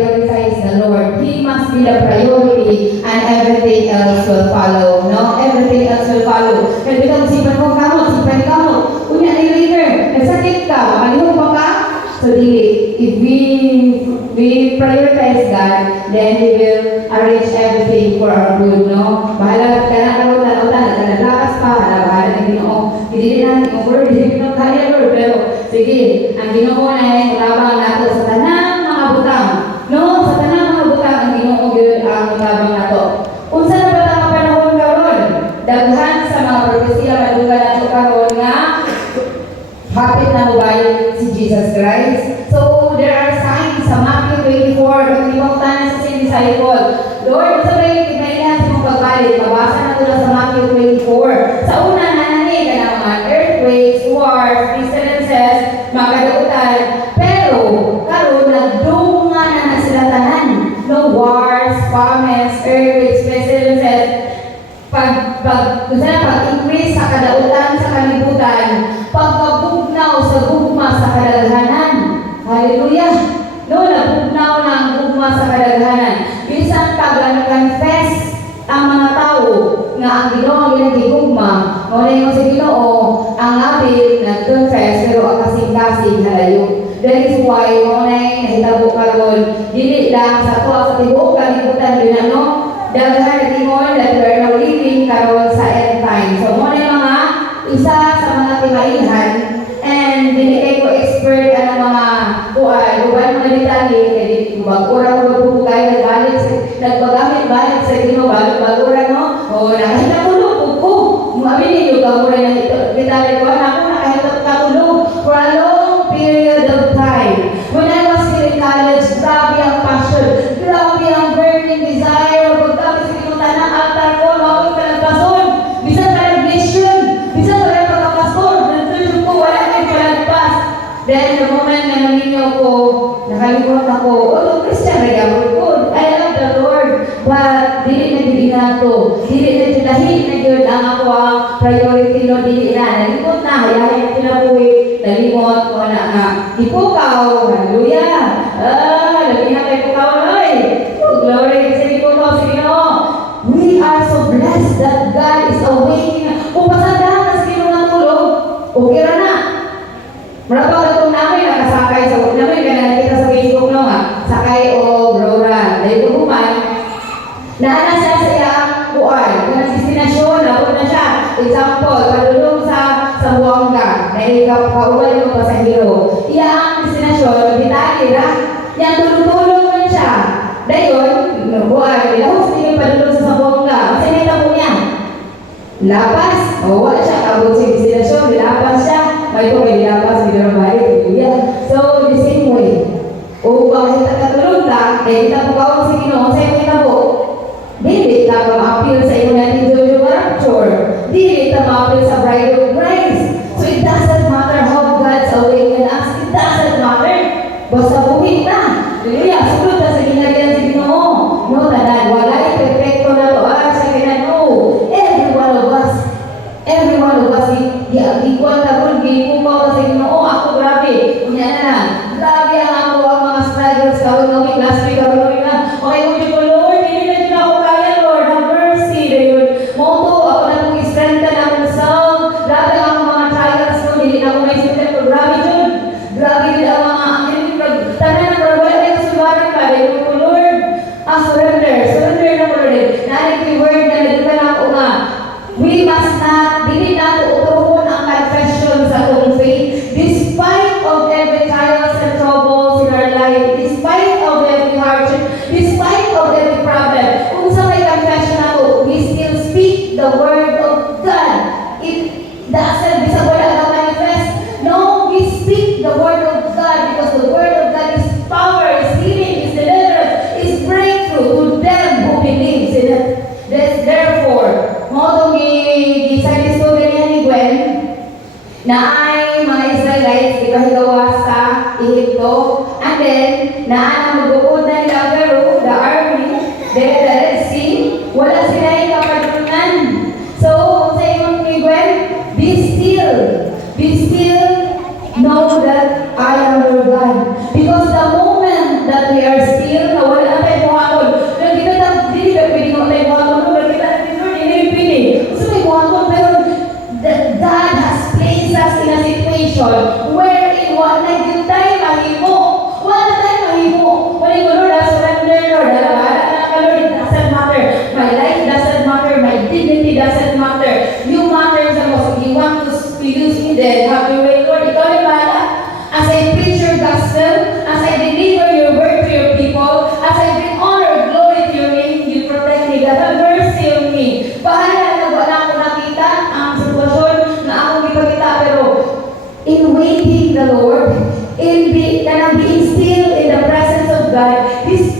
prioritize the Lord. He must be the priority and everything else will follow. No? Everything else will follow. Kaya bitaw, sipan ka mo. Unya ni later, nasakit ka, makalihog pa ka. So, if we prioritize God, then He will arrange everything for our good, no? Bahala ka na karoon na naglakas pa, bahala ng Ginoo. Hindi na yung word, hindi na kaya Lord, pero sige, ang Ginoo na ay matabang nato sa tanang mga butang. No, sa tanang mga butang ang Ginoo gyud ang matabang nato. Unsa na ba ang panahon karon? Daghan sa mga propesiya madunggan nato karon nga hapit na mobile si Jesus Christ. So, there are signs sa Matthew 24, kung ibang sa si disciple. Lord, sa rin, kinailan sa mong pagbalik. Mabasa na ito sa Matthew 24. Sa una na ka ng mga earthquakes, wars, pestilences, mga kaduutan. Pero, karon nagdunga na sila tanan. No wars, famines, earthquakes, pestilences. Pag-increase sa kadautan sa kalibutan, pagkabugnaw sa gugma sa kadaghanan. Hallelujah! No, nabugnaw na ang gugma sa kadaghanan. Bisan pag confess ang mga tao nga ang Ginoo ang ilang gigugma, muna yung sa Ginoo, ang abil nag-confess pero ang kasing-kasing halayo. That is why muna yung nahitabo karon, dili lang sa tuwa sa tibuok kalibutan din ano, daghan na tingon that we are now living karon sa end time. So muna yung mga isa sa mga timaihan, and dili kayo expert ang mga uban mga detalye, kaya bagura ko kayo nagbagamit balik sa Ginoo bagura no, o nakahitulog ko, mabili yung bagura na detalye ko, ako nakahitulog for a long period of time. When I was still in college, grabe ang passion, grabe ang burning desire, pagkakit sa Ginoo tanang altar ko, mawag ka ng pason, bisan ka ng mission, bisan ka ng pagkapastor, nagtulog ko, wala kayo palagpas. Then the moment na naninyo ko, nakalimot ako, Christian rin ako, good, I love the Lord, but dili na dili na to, dili na dili na yun ang ako ang priority no, dili na, nalimot na, hayahin na tinapuwi, nalimot ko na nga, ipukaw, hallelujah, lagi na kayo pukaw, oy, glory, kasi ipukaw, sige no, we are so blessed that God is awakening, kung pasadahan na sige nung natulog, okay na. Marapang itong namin nakasakay sa namin, kaya nakita sa Facebook no nga, sakay o Aurora. Dahil kuman, naana siya sa iyang buwan. Kung destinasyon, napot na siya. Example, padulong sa Buanga, dahil kauban yung pasahero. Iya ang destinasyon, bitali na. Yang tulong-tulong man siya. Dahil, buwan, ilahos niyo padulong sa Buanga. Kasi nita po niya. Lapas, wala siya, kabot sa destinasyon, nilapas siya. May ito may nilapas, may darabay, so, the same way. O bakit nakatulog na, dahil kita po kawang sa Ginoo, sa kita po, dili ka ma-appeal sa iyo natin Jojo Rapture, dili ka ma-appeal sa Bride of Christ. So it doesn't matter how God's awakened us, it doesn't matter. Basta buhit na. Hallelujah, sulod na sa ginagayan sa Ginoo. No, tanan, wala yung perfecto na to, siya kina, no. Every one of us, igual na kung gipupaw sa Ginoo, ako grabe. Kunya na, grabe ang ako ang mga struggles karon ng week, last week karon na. Okay, kung ko Lord, hindi na din ako kaya, Lord, have mercy. Lord, moto, ako na kong strengthen akong sound. Grabe ang mga trials ko, hindi na ako naisipin ko, grabe yun. Grabe din ang mga tanan na wala na yung subarin ka. Dahil ko Lord, surrender na ko Lord. Nanik yung word na nagdugan ako nga. We must not, dili na to utuhon ang confession sa atong faith, despite of every trials and troubles in our life, despite of every hardship, despite of every problem. Kung sa may confession ako, we still speak the word of God. It doesn't, bisa wala ka manifest. No, we speak the word of God because the word of God is power, is healing, is deliverance, is breakthrough to them who believes in it. Therefore, mo gi-study ganyan ni Gwen na ay mga Israelites ipahigawa sa Egypto, and then na magukod na nila Pharaoh, the army, the Red Sea, wala sila yung kapadrunan. So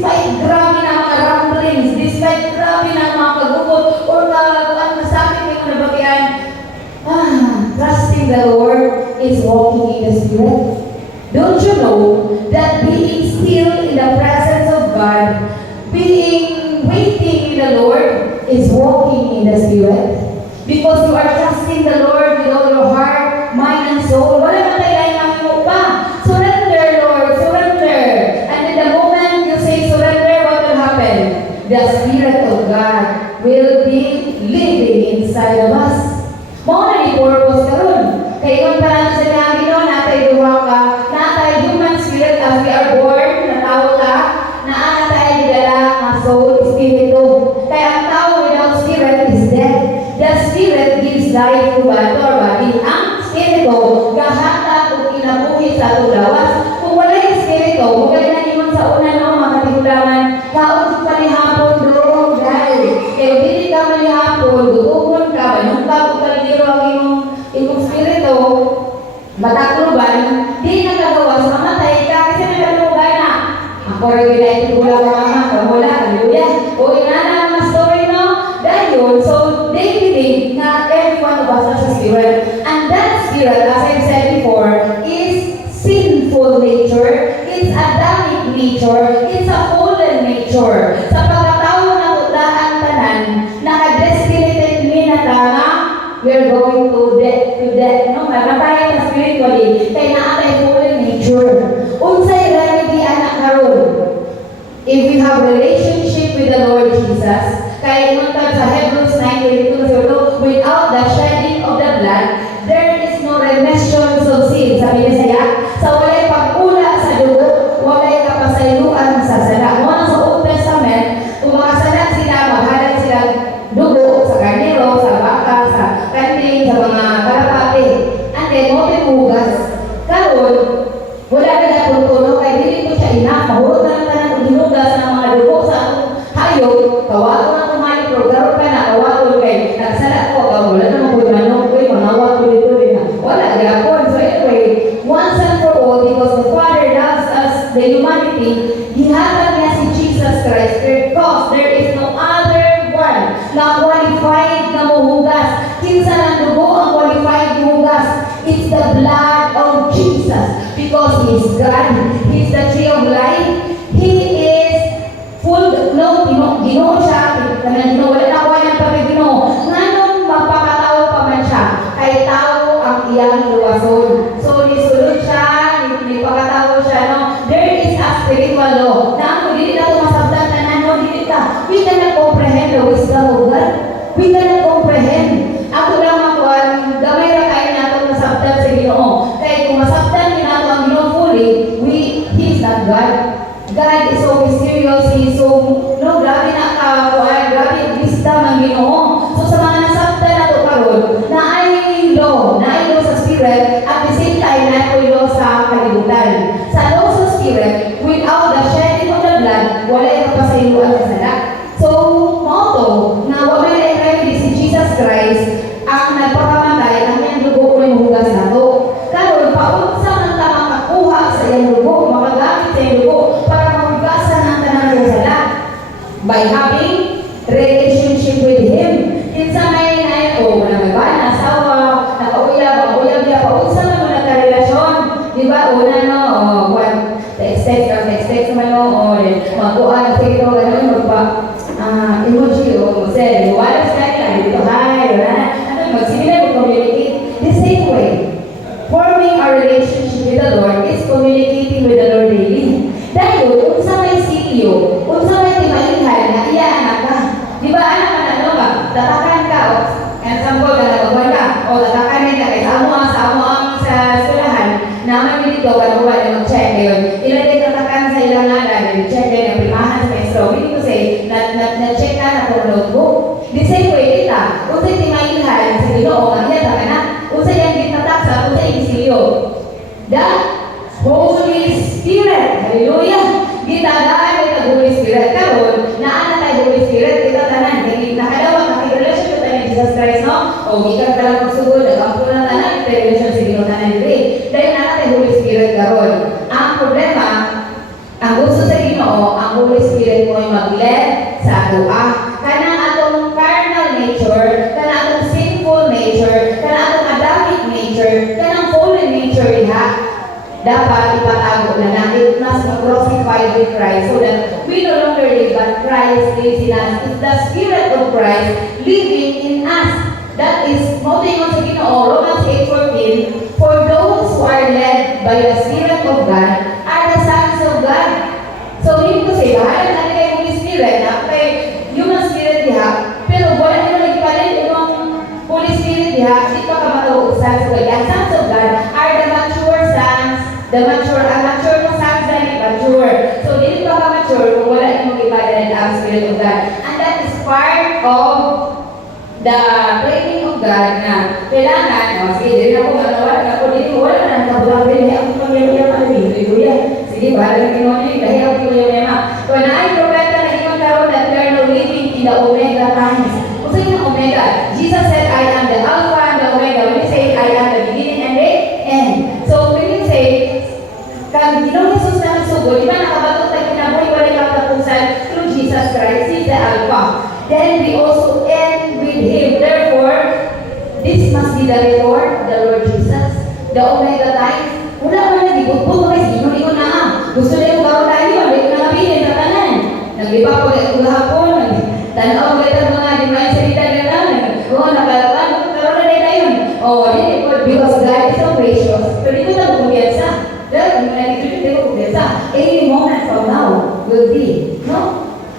despite grabe na mga ramblings, despite grabe na mga pagupot, or masakit yung nabakian, trusting the Lord is walking in the Spirit. Don't you know that being still in the presence of God, waiting in the Lord, is walking in the Spirit? Because you are trusting the Lord with all your heart, mind, and soul. Wala na tayo mo pa. Surrender, Lord, surrender. And in the moment you say surrender, what will happen? The Spirit of God will be living inside of us. Mo na ni purpose karon. Kaya kung parang sa nabi no, natay duwa ka, natay human spirit as we are born, natawo ka, naanatay gidala ang soul, espiritu. Kaya ang tao without spirit is dead. The Spirit gives life to our body. Ang Espiritu, gahatag o kinabuhi sa tulawas. Kung wala yung Espiritu, kung wala na naman sa una no, mga katigulangan, kaunti pa ni hapon doon, dahil. Kaya hindi ka man ni hapon, gutugon ka, manungkap o kalidiro ang imong Espiritu, matakluban, di nakagawas, mamatay ka, kasi nagkalugay na. Ako rin ginaitin ko lang mga wala, hallelujah. O inana ang story no, dahil yun, so they believe na every one of us has a spirit. And that spirit, as I said before, is sinful nature, it's Adamic nature, it's a fallen nature. Sa pagkatao na tulaan tanan, naka-despirited minatama, we're going to death. No? Magkatayin na spiritually, kaya naatay fallen nature. Unsay remedy anak karon? If we have relationship with the Lord Jesus, kaya inuntag sa Hebrews 9:22, without the shedding of the blood, there is no remission of sin. Sabi niya saya, sa walay pag-ula sa dugo, walay kapasayuan sa sala. Muna sa Old Testament, kung makasala sila, mahalag sila dugo sa karnero, sa baka, sa kanding, sa mga karapate. And then, mo pinugas. Karon, wala na na puno, kaya hindi ko siya ina, mahurot na ng hinugas ng mga dugo sa hayop, kawato na kumain, pero ka na, kawato kay, nagsala ko, wala na mga manok, mga wato dito din na, wala, gapon. So anyway, once and for all, because the Father loves us, the humanity, gihatag niya si Jesus Christ, because there is no other one na qualified na muhugas. Kinsa ng dugo ang qualified muhugas? It's the blood of Jesus, because He is God, He is the tree of life, He is full, no, Ginoo siya, kanang Ginoo, wala na kuha ng pag-Ginoo. Nganong magpakatao pa man siya, kay tao ang iyang luwason. So, nisulod siya, nipakatao siya, no? There is a spiritual law. Na ako, hindi na ito masabdan na nano, hindi ka. We cannot comprehend the wisdom of God. We cannot comprehend. Ako lang ako, gamay na kayo na itong masabdan sa Ginoo. Kaya kung masabdan din nato ang Ginoo fully, He is not God. God is so mysterious, He is so, no, grabe na kakuha, grabe wisdom ang Ginoo. So sa mga nasabdan na ito karon, na ay law sa spirit, at the same time na ay law sa kalibutan. Sa law sa spirit, without the shedding of the blood, wala yung kapasayuan sa sala. So, motto, na wala yung remedy si Jesus Christ, ang nagpakamatay, ang yung dugo ko yung hugas na ito. Karon, paunsa ng tamang kakuha sa iyong dugo, makagamit sa iyong dugo, para mahugasan ang tanang sa sala. By having relationship with Him. Kinsa may wala may ba, nasawa, nakauyab niya, paunsa na mo nagka-relasyon. Diba, una no, text naman no, makuha, sige ito, gano'n, emoji, say, wala sa kanya, dito, hi, wala na, mag-similar, communicate. The same way, forming our relationship with the Lord is communicating with the Lord daily. Dahil, unsa may silyo, unsa may timalinhan, na iya anak ka. Di ba, anak ka na, ano ba? Tatakan ka, o, example, nagagawin ka, o tatakan ka, kaya sa amo sa eskwelahan, naman dito, kanuha na mag-check yun. Ilagay tatakan sa ilang ngalan, check yun, yung primahan sa maestro. Meaning to say, na-check ka na kung notebook. The same way, kita, unsay timalinhan sa Ginoo, ang iya ka na, unsay yung gitataksa, unsay yung silyo. The Holy Spirit. Hallelujah. Gitagaan may Holy Spirit. Karon, naana tayo Holy Spirit, kita tanan. Nakadawag, nakikrelasyon tayo ni Jesus Christ, no? O, gikat ka lang magsugod, nag-ampo na tanan, relasyon si Ginoo tanan dili. Dahil naana tayo Holy Spirit karon. Ang problema, ang gusto sa Ginoo, ang Holy Spirit Spirit mo ay mag-lead sa ato. Kanang atong carnal nature, kanang atong sinful nature, kanang atong Adamic nature, kanang fallen nature diha, dapat ipatago na natin mas mag-crucified with Christ so that we no longer live but Christ lives in us. It's the Spirit of Christ living in us. That is, mounting sa Ginoo, Romans 8:14, for those who are led by the Spirit of God are the sons of God. So, hindi ko say, bahala natin kay Holy Spirit, na kay human spirit diha, pero wala nyo nagpalit yung Holy Spirit diha, hindi pa ka matawag sons of God. Ang sons of God are the mature sons, ang mature na sons na mature. So, hindi pa ka mature kung wala nyo ipalit ang Spirit of God. And that is part of the training of God na kailangan, sige, din ako manawa, ako din mo, wala na kabulang din, ako pag-iyaman din, sige, bahala ng Pinoy, dahil ako pag-iyaman. Kung na ay propeta na iyong karoon that we are now living in the Omega times. Kung sa'yo ng Omega, Jesus said, I am the Alpha and the Omega. When you say, I am the beginning and the end. So, when you say, kang Ginoong Jesus na nagsugo, di ba nakabatot na kinabuhi, wala yung katapusan through Jesus Christ, He's the Alpha. Then we also end with Him. Therefore, this must be the reward of the Lord Jesus. The Omega times. Wala man nagibot-bot kasi ingon-ingon na gusto na yung karoon tayo, hindi ko na nabilin sa kanan. Nag-iba ko yung hapon, tanaw ko ito mga dimay salita na lang. Nakalakan, karoon na nila yun. Because God is so gracious. Pero dito na kumpiyansa. Dahil kung nalitulit, hindi ko kumpiyansa. Any moment from now will be. No?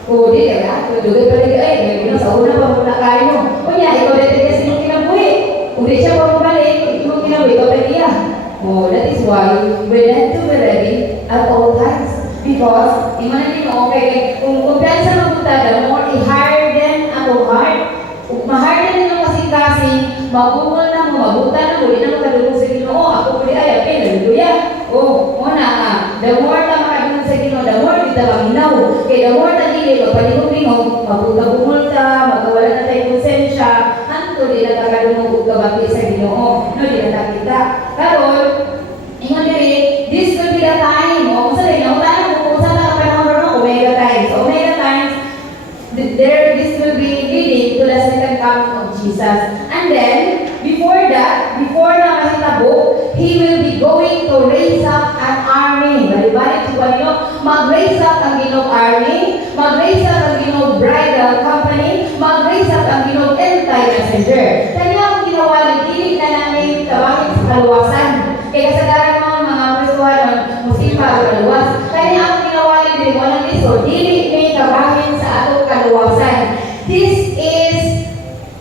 Di ka dugay pa rin ay, sa una pa muna kayo. Kunya, ikaw dito kasi yung kinabuhi. Kung di siya pa mabalik, yung kinabuhi, ikaw pa niya. That is why we need to be ready at all times. Because, imanin mo, okay, kung kumpiyansa magpunta, the more i-harden ang heart. Kung ma-harden nyo kasi mabungol na mo, mabuta na mo, di na mo kadulong sa Ginoo. Ako puli ay, okay, hallelujah. Muna the more na makadulong sa Ginoo, the more kita maminaw. Kaya the more na dili, magpaningong-ningong, mabuta-bungol ka, magkawala na tayo konsensya, hanto di na kakadulong kung kabati sa Ginoo. No, di na kita. Karon, ingon diri, this will be the time. Kung sa rin, ako tayo kung saan na kapanahon ng Omega times. Omega times, this will be leading to the second coming of Jesus. And then, before na mahitabo, He will be going to raise up an army. Balik-balik sa banyo, mag-raise up ang Ginoong army, mag-raise up ang Ginoong bridal company, mag-raise up ang Ginoong anti-messenger. Kaya ang ginawa, dili na namin tawagin sa kaluwasan. Kaya kasagaran mga Kristohanon, musipa o kaluwas. Kaya ang ginawa, dili mo lang iso, dili may kabahin sa atong kaluwasan. This is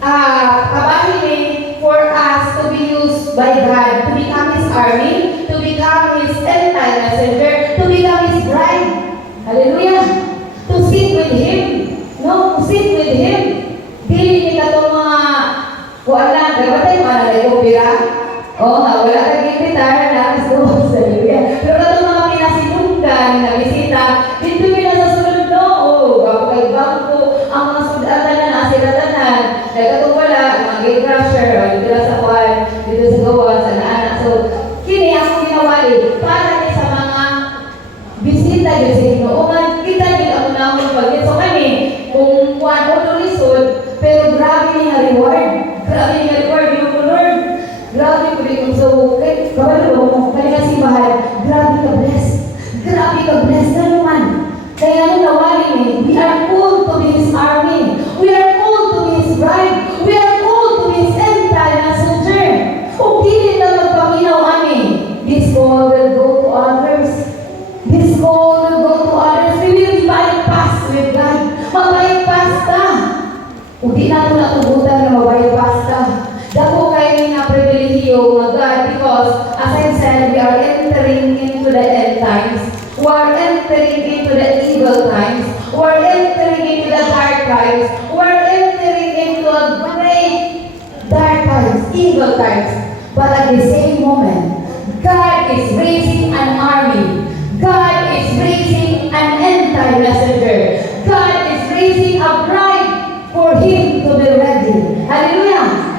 kabahin for us to be used by God, to become His army, to become His anti-messenger, to become His bride. Hallelujah! To sit with Him. No? To sit with Him. Dili ni katong mga wala, gabatay mo na kayo pira. Wala kang gitar na gusto. Hallelujah! Pero katong mga pinasinunggan na bisita, dito nila sa sunod, no? Bago kay bangko, ang mga sudatan na nasilatanan. Katong wala, mga gate crusher, dito sa kuwan, dito sa gawa, sa naanak. So, kini ako ginawali para sa mga bisita yun sa Ginoo. Kita nila ako na akong pag-get. So kami, kung kuwan o tulisod, pero grabe niya reward. Grabe niya reward. Yung Lord, grabe ko rin. So, kabalo mo, kaya si Mahal, grabe ka bless. Grabe ka bless na naman. Kaya nung nawali niya, we are called to be His army. We are called to be His bride. We are called to be His anti-messenger. Kung hindi na magpaminaw amin, this call will go to others. This call will go to others. We will bypass with God. Mag-bypass ka. Kung di na ito natubutan na mag-bypass ka. Dako kayo na privilehiyo mga God because as I said, we are entering into the end times. We are entering into the evil times. We are entering into the dark times. We are entering into a great dark times, evil times. But at the same moment, God is raising an army. God is raising an anti-messenger. God is raising a bride for Him to be ready. Hallelujah!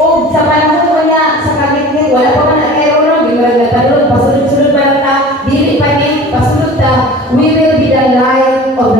O sa panahon mo niya, sa kagitnit, wala pa man na kayo ron, di ba nagtatalon, pasunod-sunod pa lang ta, dili pa ni, pasunod ta, we will be the light of the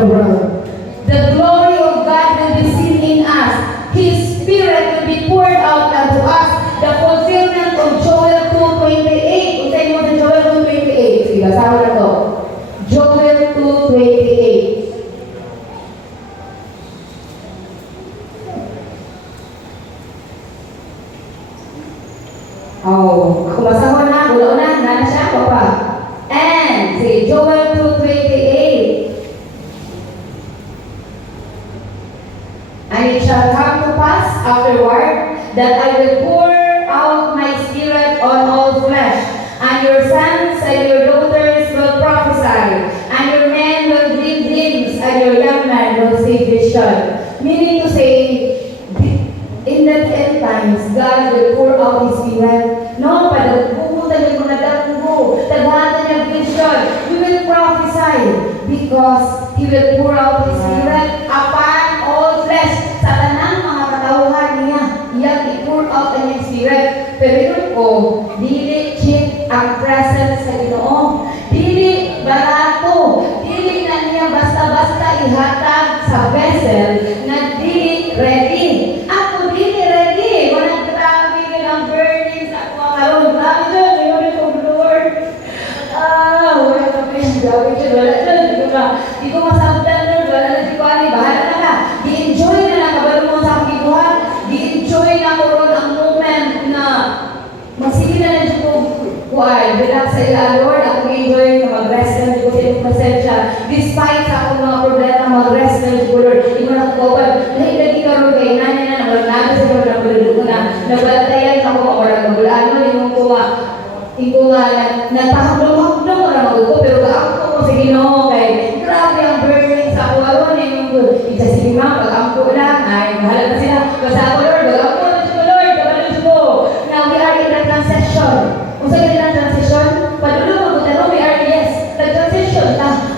it shall come to pass afterward that I will pour out my spirit on all flesh, and your sons and your daughters will prophesy, and your men will dream dreams, and your young men will see vision. Meaning to say, in the end times, God will pour out His Spirit. No, pagpupunta ng mga danggo, taghatan ng vision, we will prophesy because He will pour out His Spirit upon all flesh. Sa tanang mga katauhan niya, iyang i-pour out ang His Spirit. Pero ito po, dili cheap ang presence sa Ginoo. Dili barato. Dili na niya basta-basta ihatag sa vessel na dili ready. Ako dili ready. Walang grabe ng burning sa ako karon. Grabe dyan. Ngayon ito, Lord. Wala ka pa yung grabe dyan. Wala dyan. Di ko masabdan, Lord. Wala na si Kwani. Bahala na ka. Di-enjoy na lang kabalo mo sa aking buhat. Di-enjoy na ko ron ang moment na masigil na dyan ko kuhay. Relax sa ila, Lord. Ako enjoy na mag-rest na dyan ko sa iyong presensya. Despite sa akong mga problema, mag-rest na dyan ko, Lord. Di mo na kukupan. Nahilagi ka ron kayo. Nanya na naglaga sa Lord. Nagulado ko na. Nagbalatayan ako ako. Nagulado. Di mo kuha. Iko nga, nagpahagdong-hagdong ko na mag-uko. Pero kaampo ko sa Ginoo. Kay grabe ang burning sa ako. Aron na yung isa si Mama. Pag-ampo lang. Ay, mahalag na sila. Basta ako, Lord. Pag-ampo na dyan ko, Lord. Kabalus ko. Now, we are in the transition. Kung saan yung transition, padulo magutano, we are yes. The transition.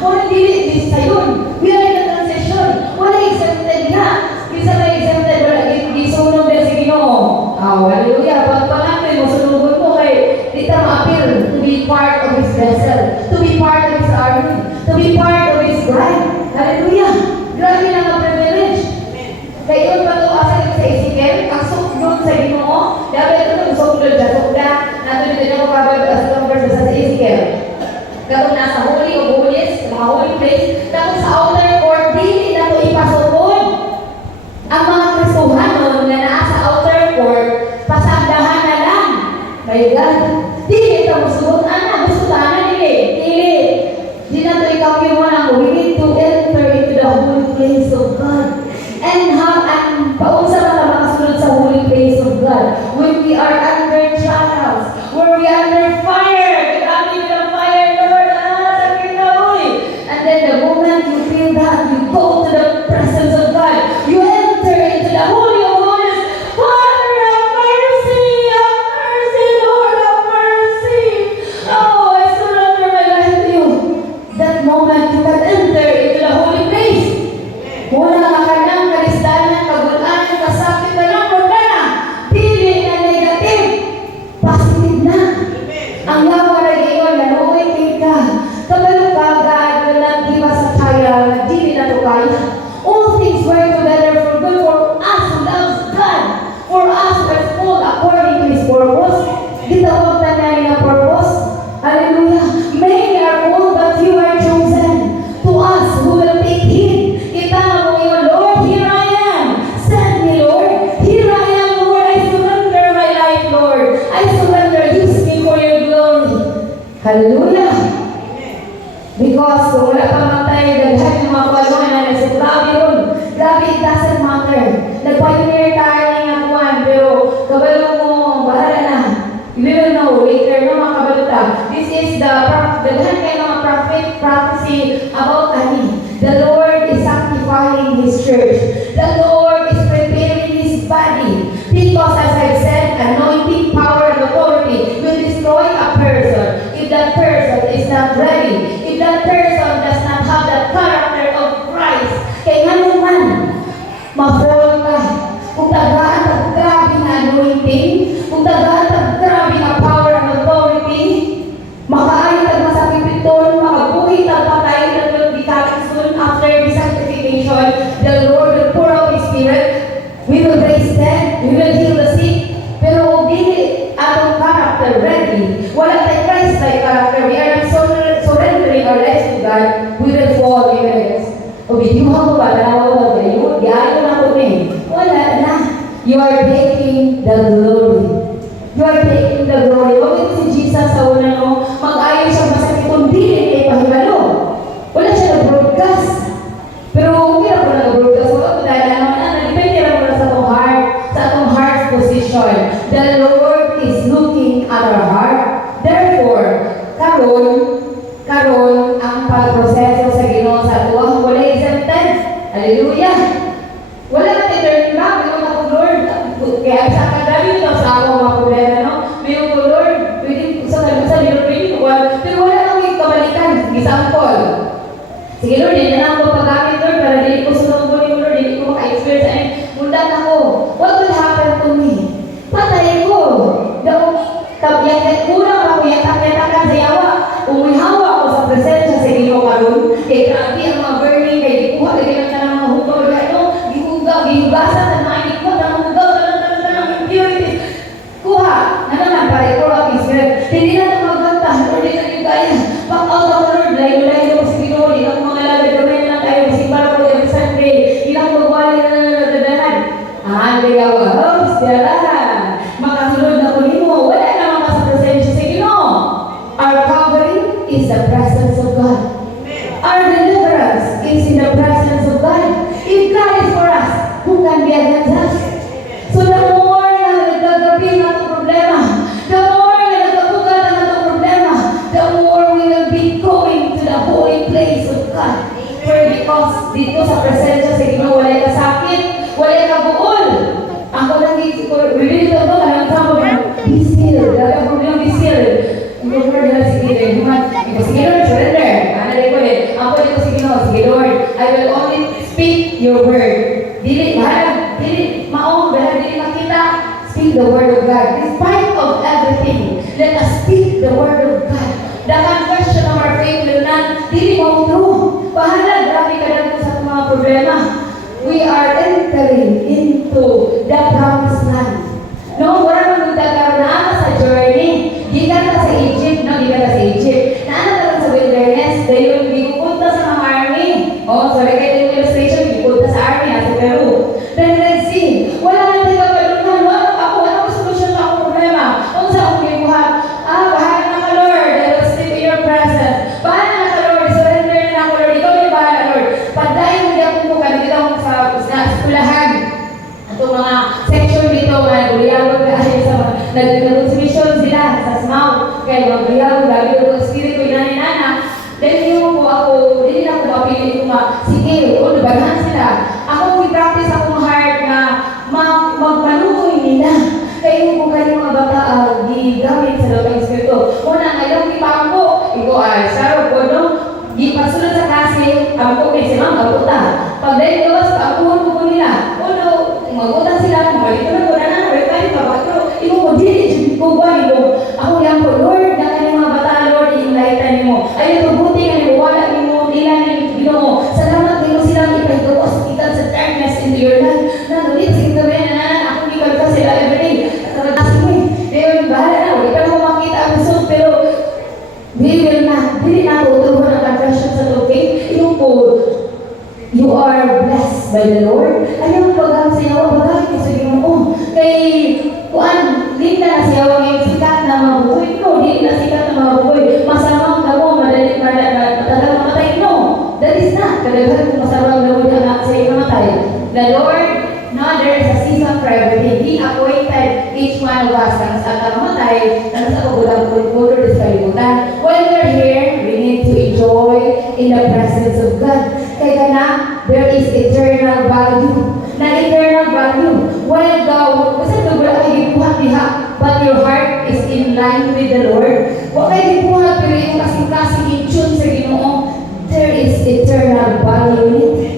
Walang dili sa yun. We are in the transition. Walang exempted nga. Isa may exempted. Walang isunog na si Ginoo. Hallelujah. Pagpangapin mo, sunugon mo kay dito ma-appeal to be part of His vessel, to be part of His army, to be part of His bride. Hallelujah. Grabe lang ang privilege. Kaya yun pa ito asa sa Ezekiel, ang suklod sa Ginoo. Dapat ito ang suklod sa sukla. Nato dito na makabag sa verse sa Ezekiel. Kapag nasa holy of holies, mga holy place, kapag sa outer court, dili na ito ipasukod. Ang mga Kristohanon na nasa outer court, pasandahan na lang. My God, dili ito musugot. Ana, gusto ta na dili. Dili. Di na ito ikaw yung mga we need to enter into the holy place of God. And paunsa na makasunod sa holy place of God. When we are under trials, where we are under fire, grabe ng fire, Lord, sakit na uy. And then the moment you feel that, you go to the presence of God. You enter into the holy of holies. Father, have mercy, Lord, have mercy. Oh, I surrender my life to you. That moment you can enter into the holy place. Wala ka ng kalistanan, kagulaan, kasakit na lang, huwag na. Pili na negative. Positive na. Ang yawa na gayon, nanuwitig ka. Kabalo ka, God will not give us a trial. Dili na to kaya. All things work together for good for us who loves God. For us who are full according to His purpose. Gitawag na namin ang purpose. Hallelujah. Many are called, but few are chosen. To us who will take heed. Itama mo yun, Lord, here I am. Send me, Lord. Here I am, Lord. I surrender my life, Lord. I surrender. Use me for your glory. Hallelujah. Because kung wala pa man tayo, daghan yung mga kwaluhan na nasa grabe yun. Grabe, it doesn't matter. Nag-pioneer tayo ng akuan, pero kabalo mo, bahala na. You will know later, no, mga kabaluta. This is the daghan kayo mga prophecy about Ani. The Lord is sanctifying His church. The Lord is preparing His body. Because as I've said, anointing, power, and authority will destroy a person if that person is not ready. If that person does not have the character of Christ. Kaya nga naman, ma-fall ka. Kung tagaan at grabe na anointing, kung tagaan at grabe na power and authority, makaayot at masakipiton, makabuhi at patay that will be coming soon after the sanctification. The Lord will pour out His Spirit. We will raise dead. We will heal the sick. Pero kung dili atong character ready, wala tayo Christ-like character, we are not surrendering our lives to God, we will fall. We will rest. O bidyuhan ko ba? Tanawa ba kayo? Diayo na ko wala na. You are taking the glory. You are taking the glory. Huwag ito si Jesus sa una, no? Mag-ayaw siya masakit kung dili kay pahibalo. Wala siya nag-broadcast. Pero okay na po nag-broadcast. Wala ko dahil naman, depende na Hallelujah! Wala ka turn back, may mga po Lord. Kaya sa kagawin ito sa ako mga problema, no? May mga Lord, pwede sa Lord, pwede ko. Pero wala kang kabalikan. Example. Sige Lord, hindi na ako pag-gamit Lord, para hindi ko sunod mo ni Lord, hindi ko maka-experience ay mundan ako. What will happen to me? Patay ko. Kurang ako yatak-yatakan sa yawa. Umihawa ako sa presensya sa Ginoo karon. Kaya grabe ang mga burning, kaya di kuha, lagi lang ka ng mga hugaw, gihugasan na mga ikot, ng hugaw, ng impurities. Kuha, na naman, para i-pour out His Spirit. Hindi na ito magbanta, Lord, hindi na yung kaya. Pag-out ako, Lord, layo-layo ako sa Ginoo, hindi ako mga lagad, gamay na lang tayo, masimbar ako every Sunday, hindi ako magwali na nadadahan. Hindi ako, makasunod na ko nimo, wala naman ka sa presensya sa Ginoo. Our covering is the presence of God. Our deliverance is in the presence of God. If God is for us, who can be against us? So the more na nagkagabi na itong problema, the more na nagkabuga na itong problema, the more we will be going to the holy place of God. For because dito sa presensya sa Ginoo, wala ka sakit, wala ka buol. Ako lang bibili ito ito, alam ko be still. Dahil ang problema, be still. Ang Lord, dahil sige, sige Lord, surrender. Ano ko ulit? Ako dito sige Lord, I will only speak your word. Dili maong, dili makita, speak the word of God. Despite of everything, let us speak the word of God. The confession of our faith will not, dili mo true. Bahala, grabe ka lang sa mga problema. We are entering into the promised land. No, wala man magdagaro na sa journey. Gikan ka sa Egypt, no? Gikan ka sa Egypt. Naano ka sa wilderness, dahil hindi pupunta sa mga army. Sorry kayo yung illustration, hindi pupunta sa army, sa Peru. Then let's see, wala na tayo kapalunan. Ano solusyon sa akong problema? Kung sa akong gibuhat, bahala na ka Lord, I will sleep in your presence. Bahala na ka Lord, surrender na ako Lord, ikaw yung bahala Lord. Pagdayo mo di akong bukan, dito akong sa eskwelahan. Itong mga section dito, mga guliyawag na sa nag-transmission sila sa SMAW. Kaya mga guliyawag, lagi yung espiritu, inani-nana. Then yung po ako, hindi na ako mapili ko sige, bagahan sila. Ako, i-practice akong hard na magmanukoy nila. Kaya yung po kayo mga bata, gigamit sa loob ng espiritu. Una, ngayon, ipangko. Iko, sarap ko, no? Pagsunod sa kasi, ang po kayo silang kaputa. Pag dahil gawas, pagkuhan ko nila. Magutan sila, malito na ko na wait tayo pa, pero imo ko dili ko ba imo ako yang ko Lord na kani mga bata Lord enlighten mo ay ito buti nga ni wala nimo dila ni Ginoo salamat nimo silang ipagawas kita sa darkness into your life na ulit sig gabi na ako gikal ka sila everyday at sige Deon bahala na wala mo makita ang result pero we will not dili na ko ang confession sa topic imo po you are blessed by the Lord. Ayaw pagkakang sa iyo, pagkakang sa Ginoo. Kay, kuan, linda na siya, huwag yung sikat na mga bukoy. No, di na sikat na mga bukoy. Masamang na mo, matagal mamatay. No, that is not. Kadaghan kung masamang na mo na sa iyo mamatay. The Lord, no, there is a season for everything. He appointed each one of us na sa mamatay, na sa kagulang kultur sa kalimutan. When we're here, we need to enjoy in the presence of God. Kaya na, there is eternal value. Na eternal value. While thou, kasi ito wala kayo gibuhat diha, but your heart is in line with the Lord. Wala kayo gibuhat, pero yung kasing-kasing in-tune sa Ginoo, there is eternal value in it.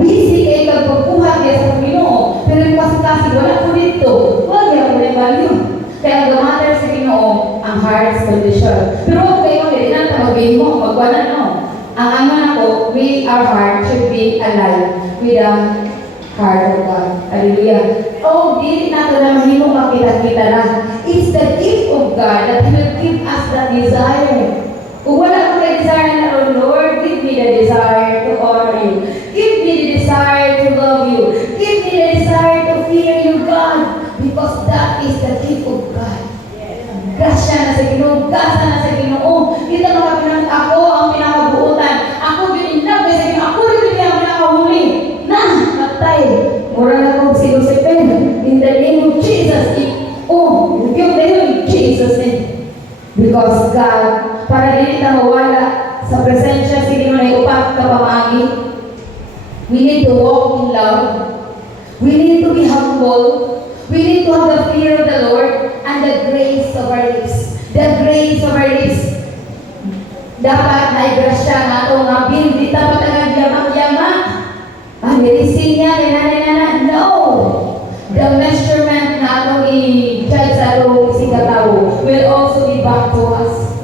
Busy kayo pagpuhat niya sa Ginoo, pero yung kasing-kasing wala po dito. Wala kayo may value. Kaya ang matter sa Ginoo, ang heart's condition. Pero huwag kayo, hindi na tamagin mo, magwala no. Ang ano na ko, our heart should be alive with the heart of God. Hallelujah. Oh, di nato na mahimong makita-kita na. It's the gift of God that will give us the desire. Kung wala ko na desire na, oh Lord, give me the desire to honor you. Give me the desire to love you. Give me the desire to fear you, God. Because that is the gift of God. Grasya na sa Ginoo, gasa na sa Ginoo. Kita makapinang ako ang pinakabuutan. Ako bininag sa Ginoo. Ako rin ang pinakahuli. Na, matay. Mura na kong si Lucifer. In the name of Jesus. Yung name of Jesus name. Because God, para din ita mawala sa presensya sa Ginoo na iupak kapamagi. We need to walk in love. We need to be humble. We need to have the fear of the Lord and the grace of our lips. The grace of our lips. Dapat na igrasya nga ito nga hindi dapat nga yamak-yama. Ang niya, no. The measurement na itong i-judge sa itong isigataw will also be back to us.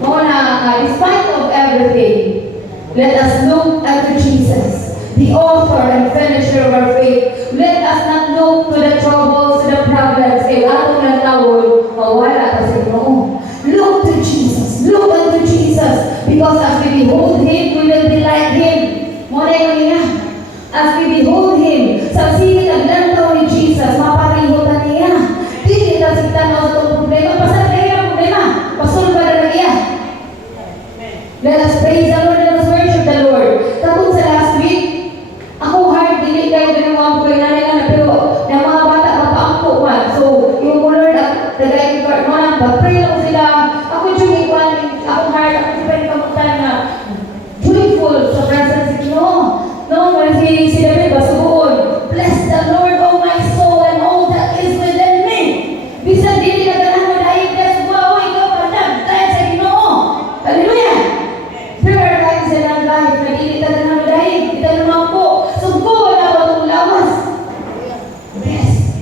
Muna, despite of everything, let us look unto Jesus, the author and finisher of our faith. Let us not look to the troubles, to the problems, kay atong nagtawon, mawala pa sa Ginoo. Look to Jesus. Look unto Jesus. Because as we behold Him, we will be like Him. Muna yung niya. As we behold Him, sa sigit ang lantaw ni Jesus, maparihotan niya. Di kita sigtan mo sa itong problema. Pasal kayo ang problema. Pasulba na niya. Let us praise the Lord. Let us worship the Lord. Tapos sa last week, ako hard, dili kayo ginawa ko kayo na pero na mga bata mapaangko man. So, yung Lord, tagay ko mo lang, pag-pray lang sila. Ako yung ikuan, ako hard, ako yung pwede kamutan na joyful sa presence of God. No, when si David basubuon, bless the Lord, O my soul, and all that is within me. Bisan dili na ganahan mo dahil bless wow, ikaw patag, dahil sa Ginoo. Hallelujah! There are times in our life na dili na ganahan mo dahil, kita naman po, sugpo na ba itong lawas? Yes.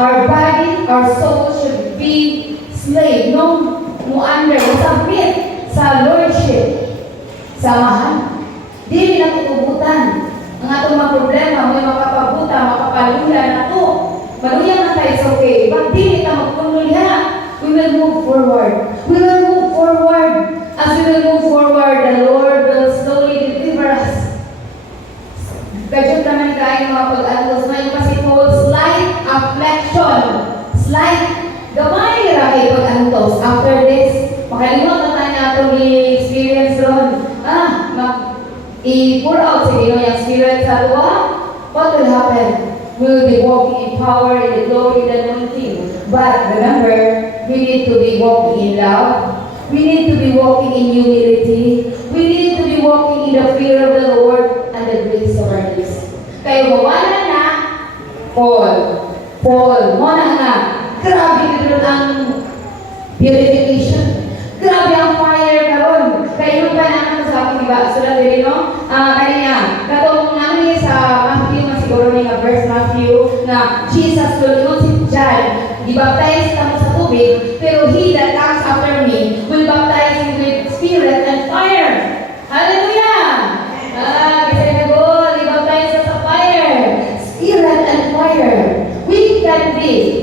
Our body, our soul should be slave, no? Under, submit sa Lordship. Samahan. Dili na tutubutan. Ang atong mga problema, may makapabuta, makapaluya na to. Maluya na tayo, it's okay. But dili na magpunulya. We will move forward. We will move forward. As we will move forward, the Lord will slowly deliver us. Kajot naman kayo mga pag-antos na yung kasi called slight affliction. Slight, gamay ra kayo pag-antos. After this, makalimot na tayo na itong experience doon. I-pour out sa Ginoo yung spirit sa luwa, what will happen? We will be walking in power, in the glory, in the anointing. But remember, we need to be walking in love. We need to be walking in humility. We need to be walking in the fear of the Lord and the grace of our lips. Kaya mawala na, Paul, muna na, grabe dito ang purification. Grabe ang fire karon. Kayo pa naman sa akin, diba? Sulat din, no? Kanya, katong namin sa Matthew, na siguro ni verse Matthew, na Jesus will not judge, i-baptize kami sa tubig, pero He that comes after me will baptize you with spirit and fire. Hallelujah! Kasi nagol, i-baptize sa fire. Spirit and fire. We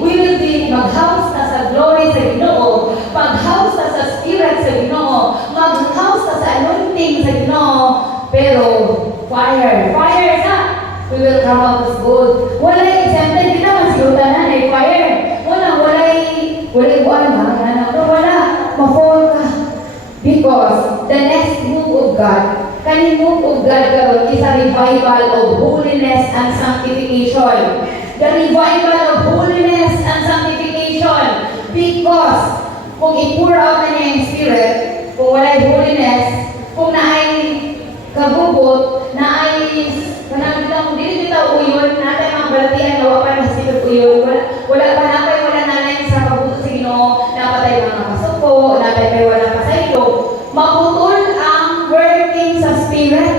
will be mag-house na sa glory sa Ginoo, mag-house na sa spirit sa Ginoo, mag-house na sa anointing sa Ginoo, pero fire sa, we will come out as good. Walay, siyempre, hindi naman silutan na fire. Wala, ma-fall ka. Because the next move of God, kaning move of God karon is a revival of holiness and sanctification. The revival of holiness and sanctification. Because kung i-pour out na niya yung Spirit, kung wala'y holiness, kung naay kagugot, naay kanang dili bitaw uyon, natay mga balatian na wala pa masipag uyon, wala pa napay wala nanay sa kabuto sa Ginoo, napatay mga kasuko, napay kay wala pa sa ito. Maputol ang working sa Spirit.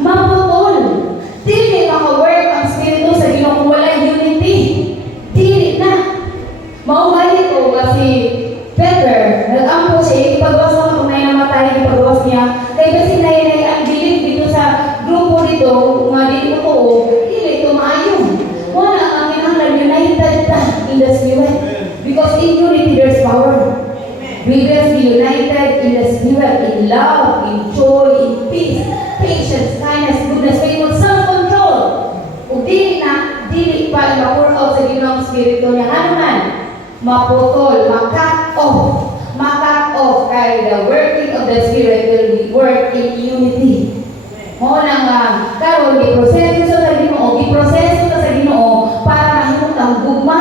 Maputol. Dili maka-work ang Spirito sa Ginoo kung wala unity. Dili na. Maumali ko kasi Peter, nag-ampo siya, ipagawas mo kung may namatay, ipagawas niya. Kaya kasi nainay ang dilim dito sa grupo dito, mga dito ko, dili ito maayong. Wala ang kinahanglan united in the Spirit. Because in unity there's power. We must be united in the Spirit, in love, in joy, in peace, patience, kindness, goodness, faithfulness, self-control. Kung dili pa ma-pour out sa Ginoong Espiritu niya, ano man, maputol, ma-cut off, kaya the working of the Spirit will work in unity. Mo nang karon giproseso sa Ginoo, sa Ginoo para mahimot ang gugma,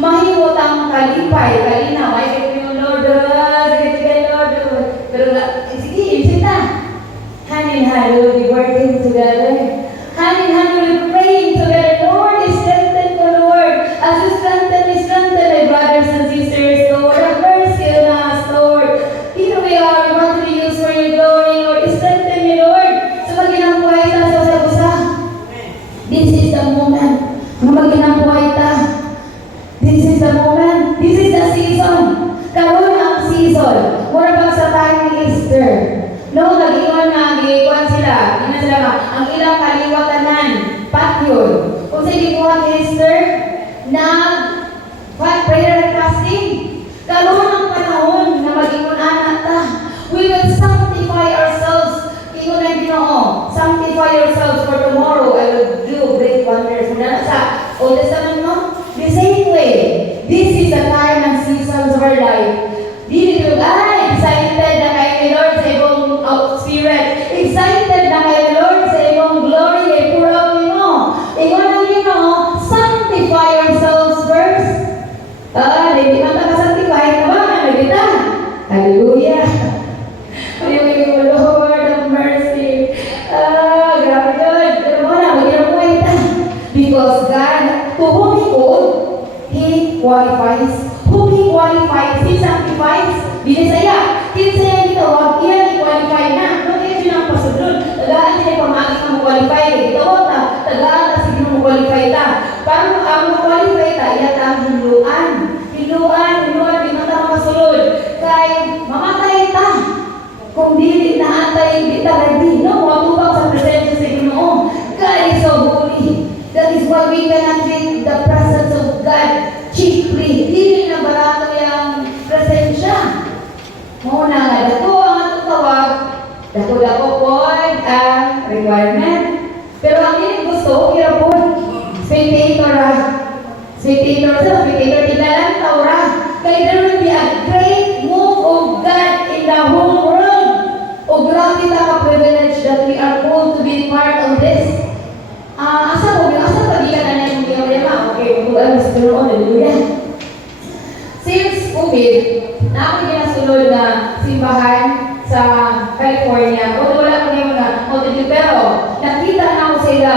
mahimot ang kalipay, kalinaw, ay yung Lord, pero sige, isita. Hand in hand, we will be working together. Ina sila nga, ang ilang kaliwatanan, patyon. Kung sa ginagawa ni Esther, prayer and fasting. Karoon ang panahon na mag-ingon anak ta. We will sanctify ourselves. Ingon na Ginoo, sanctify yourselves for tomorrow. I will do great wonders. Muna sa Old Testament mo, the same way. This is the time and seasons of our life. Dili ko, excited na kayo ni Lord sa ibong spirit. Excited na kayo ni Lord sa ibong glory. Pour out mo. Ingon na Ginoo, sanctify yourselves first. Hindi man nakasanctify na ba? Nagita. Hallelujah. Hallelujah, Lord of mercy. Grabe yun. Pero wala, mag-irap mo ita. Because God, to whom He called, He qualifies. Whom He qualifies, He sanctifies. Binisaya. Kinsaya gitawag, iyan i-qualify na. Nung yun yun ang pasudlun. Tagaan siya pamagin na mo-qualify. Gitawag na. Tagaan na sige na mo-qualify ta. Parang ang mo-qualify ta, iyan ang hinluan. Hinluan, di mata makasulod. Kay mamatay ta. Kung dili na atay, di ta ready. No, matubang sa presensya sa Ginoo. God is so holy. That is why we cannot treat the presence of God cheaply. Dili na barato yung presensya. Muna nga, dako ang atong tawag. Dako po ang requirement. Pero ang hindi gusto, hirapon. Spectator tiglalang taura. Kaya there will be a great move of God in the whole world. O grabe ta ka-privilege that we are called to be part of this. Asa pagilan na yung problema? Okay, kung sa Pinoon, hallelujah. Since COVID, na ako ginasunod na simbahan sa California. Although wala ko yung mga pero nakita na ako sila,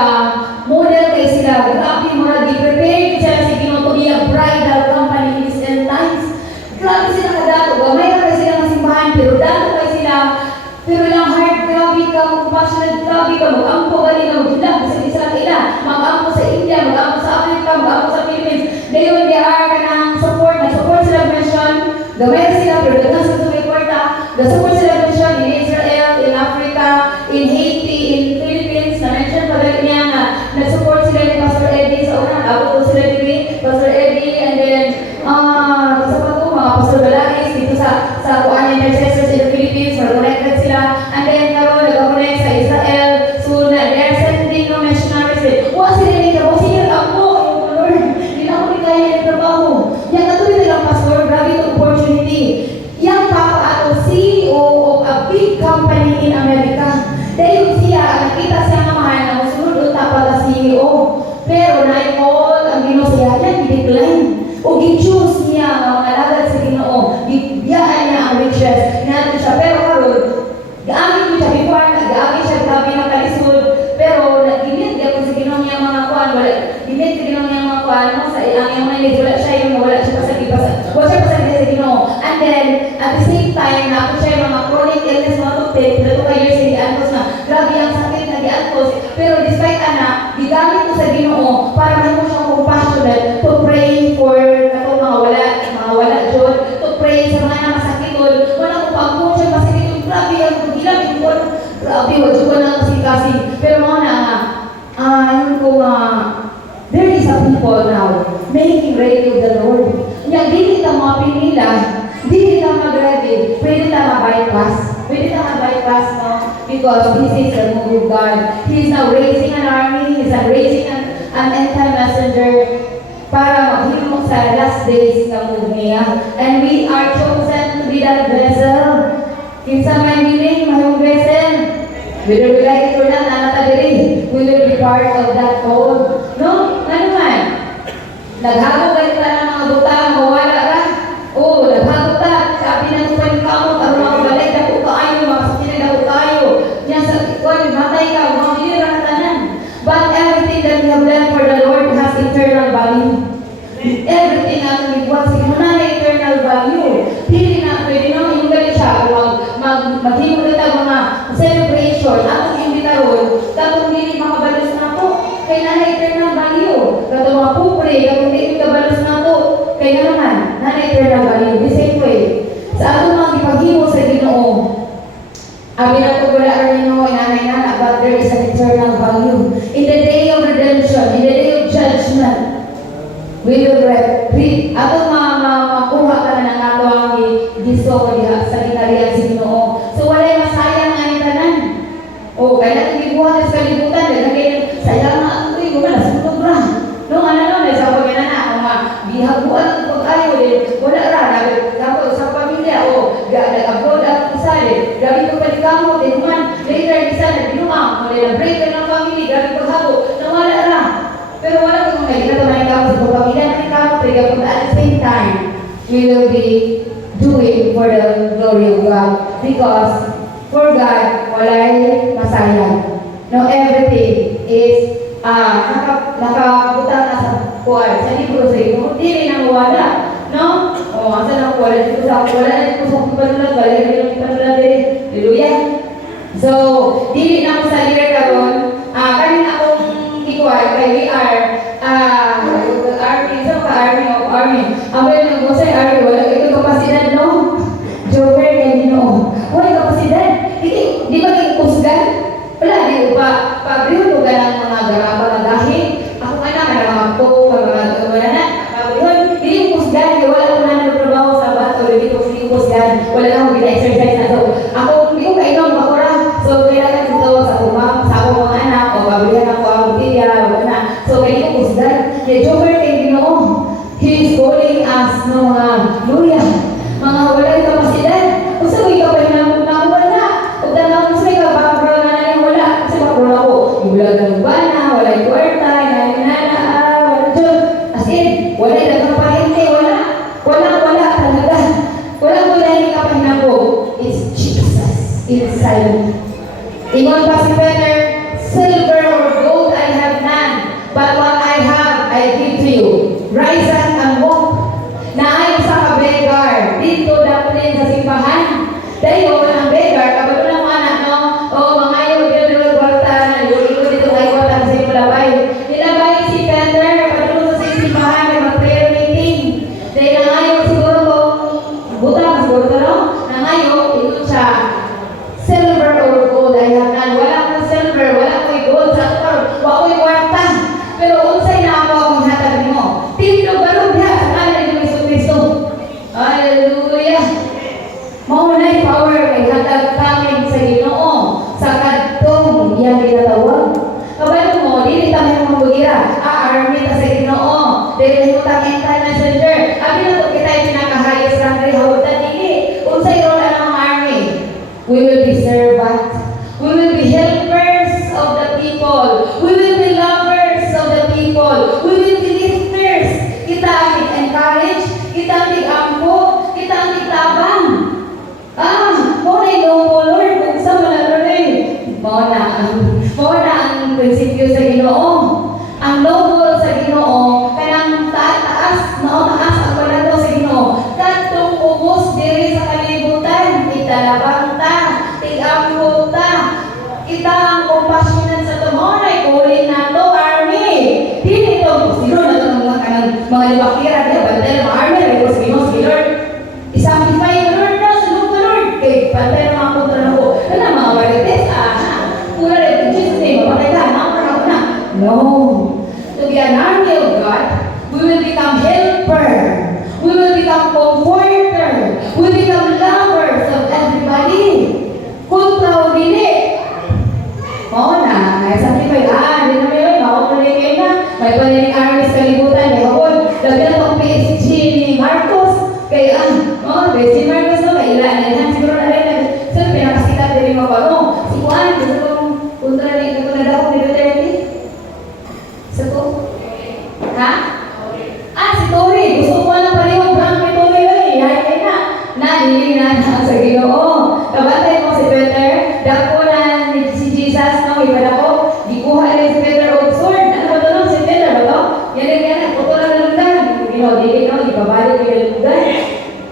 model kay sila, grabe mga di-prepare sila si Ginoo to be a bridal company in these end times. Grabe sila kadato, gamay na kayo sila ng simbahan, pero dato kayo sila, pero ilang heart, grabe ka, compassionate, grabe ka, mag-ampo galing ka, mag-ilang, kasi di sila kaila, mag-ampo sa India, mag-ampo sa Africa, mag-ampo sa Philippines. Ngayon, they are ka ng support, nag-support sila mission, gamay na sila, pero dagang sa support nag-support sila mission in Israel, in Africa, in Haiti, in Philippines, na-mention pa rin niya na nag-support sila ni Pastor Eddie sa unang, abot ko sila ni Pastor Eddie, and then, mga Pastor Balakis dito sa Kuan Intercessors in the Philippines, connected sila, and then karon nag-connect sa Israel, so they're sending no missionaries din. Sila ni Kabo, sige ako, Lord, hindi na ako ni kaya yung trabaho. Yan katuloy nilang Pastor, grabe yung opportunity. Yang papa ato CEO of a big company in America. Dahil siya, nakita siya nga mahal na musunod tapos na CEO. Pero na-call ang Ginoo siya, yan, i-decline. O gi-choose niya ang mga alagad sa Ginoo. Biyaan niya ang riches. Nato siya. Pero karon, gaamit mo siya before, gaamit siya gabi ng kalisod. Pero nag-ginit niya kung sa Ginoo niya mga kuwan. Ginit sa Ginoo niya mga kuwan. Sa ang yung mga wala siya yung wala siya pasagipasa. Wala siya pasagipasa sa Ginoo. And then, at the same time, na ako siya yung mga chronic illness, mga tupit, pero kayo siya di-antos na, grabe ang sakit na di-antos. Pero despite gigamit ko sa Ginoo para mahimo siyang compassionate to pray for katong mga wala jud, to pray sa mga namasakitol, wala ko pagkuha siya masakitol, grabe ang pagilang ko, grabe wala ko na kasi. Pero mga yun ko there is a people now making ready with the Lord. Yang dili ta mga pinila, dili ta mag-ready, pwede ta ma-bypass. Pwede ta ma-bypass, no? Because this is the move of God. He is now raising an army, He is raising an end-time messenger para maghimok sa last days ng move niya. And we are chosen to be that vessel. Kinsa may willing, mahimong vessel. Whether we like it or not, nanatagiri. We will be part of that code. No? Ano man? Naghagog ka nila ng mga butang, mawala ka. Oo, naghagog ka. Sabi na ito pa yung kamot, ano mga balay, dako kaayo, mga sakinig, dako kaayo. Yan sa ikon, matay ka, mga bilira na tanan. But everything that we have done for the Lord has eternal value. Everything na tumigwat, sige na eternal value. Hindi na pwede nang yung galit siya, maghimo kita mga celebration, atong imbitaron, katong hindi makabalos na to, kay na eternal value. Katong mga pupre, katong hindi makabalos na to, kay na naman, na eternal value. The same way, sa atong mga ipaghimo sa Ginoo, abi na ito wala rin mo, inanay na, but there is eternal value. In the day of redemption, in the day of judgment, we will reap. Atong makuha ka na ng ato ang giso sa ginarihan sa Ginoo. So walay masayang nga ni tanan. O kaya natin gibuhat sa kalibutan, dahil sayang nga, uy, wala sunod ra. No, ano, sa pagkina na, ang mga bihaguan ng pag-ayo, wala ra, dapat sa pamilya, o nag-abroad at kusali, grabe ko palikamo, man, later, isa na binumang, wala na break ng family, grabe paghabo, nawala ra. Pero wala kung nagkita manikamo sa pamilya, manikamo, pero at the same time, we will be doing for the glory of God, because for God, walay masayang. No, everything is nakabutang na sa kuwan. Sa libro sa ito, hindi rin ang wala. No? O, asa na wala dito sa panulat, wala dito sa panulat din. Hallelujah. So, dili na ko sa liver karon. Kanina akong ikuwan, kay we are army, sa army of army. Ang pwede mo sa army, wala ito kapasidad, no? Joker kay Ginoo. Wala kapasidad. Di ba ipusgan? Wala, di ba? Pabriyon ka ng mga garapa na dahil ako anak ka ng mga po, wala na. Pabriyon, di ipusgan. Wala ko na nagtrabaho sa bato. Di ko ipusgan. Wala na akong gina-exercise na to. Ako, di ko kainom, makura. So, kailangan ito sa akong mga anak. O, pabriyon ako ang butiya. Wala na. So, kaya di ipusgan. Kaya Joker kay Ginoo. He is calling us ng mga luya. Mga walay kapasidad. Kung saan ikaw pa hinamot na wala. Kung tanong mo sa ikaw, baka bro na nang wala. Kasi bakura ko, ibulag ng bana, wala yung kwarta, inana, wala dyan. As in, wala yung nagkapahinte, wala. Wala talaga. Wala ko dahil kapahinan ko. It's Jesus inside. Ingon pa si Peter, silver or gold I have none, but what I have I give to you. Rise up and walk. Naayon sa kabegar, dito daplin sa simbahan. Dahil ang beggar, kapag lang mga anak, no? O, mga yung dito kwarta, nalulito dito ay kwarta sa iyo labay. Nilabay si Peter, patulong sa simbahan, may mag-prayer meeting. Dahil nangayon siguro kung butang siguro ito, no? Nangayon, ito siya, silver or gold, ay hanan. Wala akong silver, wala akong gold sa akong, wala akong kwarta. Pero unsay na ako akong hatag mo. Tindog barog niya, sa kanan ng Kristo. Hallelujah! Maunay power kay hatag kami sa Ginoo sa kadtong iyang ginatawag. Kabalo mo, dili ta may mabugira. Army ta sa Ginoo. Dili mo ta kita messenger. Abi na to kita pinakahayos rank hawd ta dili. Unsay role ang army? We will be servant. We will be helpers of the people. We will be lovers of the people. We will be lifters. Kita ang encourage, kita ang ampo, kita ang tabang. Mo na yung Lord, kung sa malaloy. Mo na ang prinsipyo sa Ginoo. Ang noble sa Ginoo, kanang taas ang palato sa Ginoo. Katong ubos diri sa kalibutan, italabang ta, tig-ampo ta. Kita ang compassionate sa tumonay, kulin na to, army. Dili ito, sino na ito mga libakira, bantay ng army, repos Ginoo, si Lord. Isamplify yung Lord na, sunod na Lord. Okay, bantay ng mga kontra na ko. Ano mga marites? Pura rin, in Jesus' name, mapatay ka, nakapagod na. No. To be an army of God, we will become helper. We will become comforter. We will become lovers of everybody. Kontra o dili. Oo na, isamplify, hindi na may makakuligay na. May paniling army sa kalibutan, may hapon. Lagyan po ang PSG ni Marcos. Kaya, si Marcos no, may ilan siguro na rin. So, pinakasikat din yung mga si Juan, gusto kong kontra rin, ito na daw ni Duterte. Sa to? Ha? Si Tori, gusto ko lang pala yung brand ni Tori yun, hay na. Nalili na sa Ginoo. Kabatay mo si Peter, dako na si Jesus, no, iba na ko, di kuha rin si Peter o sword. Ano ba ito no? Si Peter ba ito? Yan, puto lang na lugan. Ginoo, di no, ibabalik yung lugan.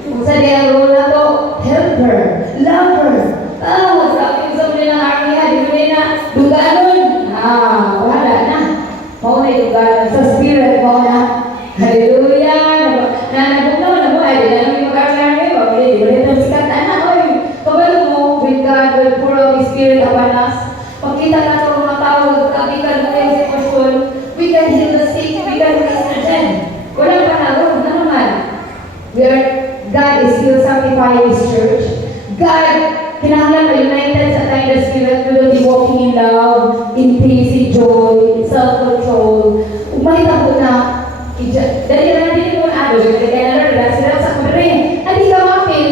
Kung sa di ang role na to, helper, lover. Sabi sa mga ng army ha, di mo na duganon. Wala na. Mauna yung duganon. Sa spirit, mauna God, kinahanglan united sa time the Spirit. We will be walking in love, in peace, in joy, in self-control. Umahita po na, dahil na din mo na, kaya na rin, sila sa kumari. Hindi ka mapil.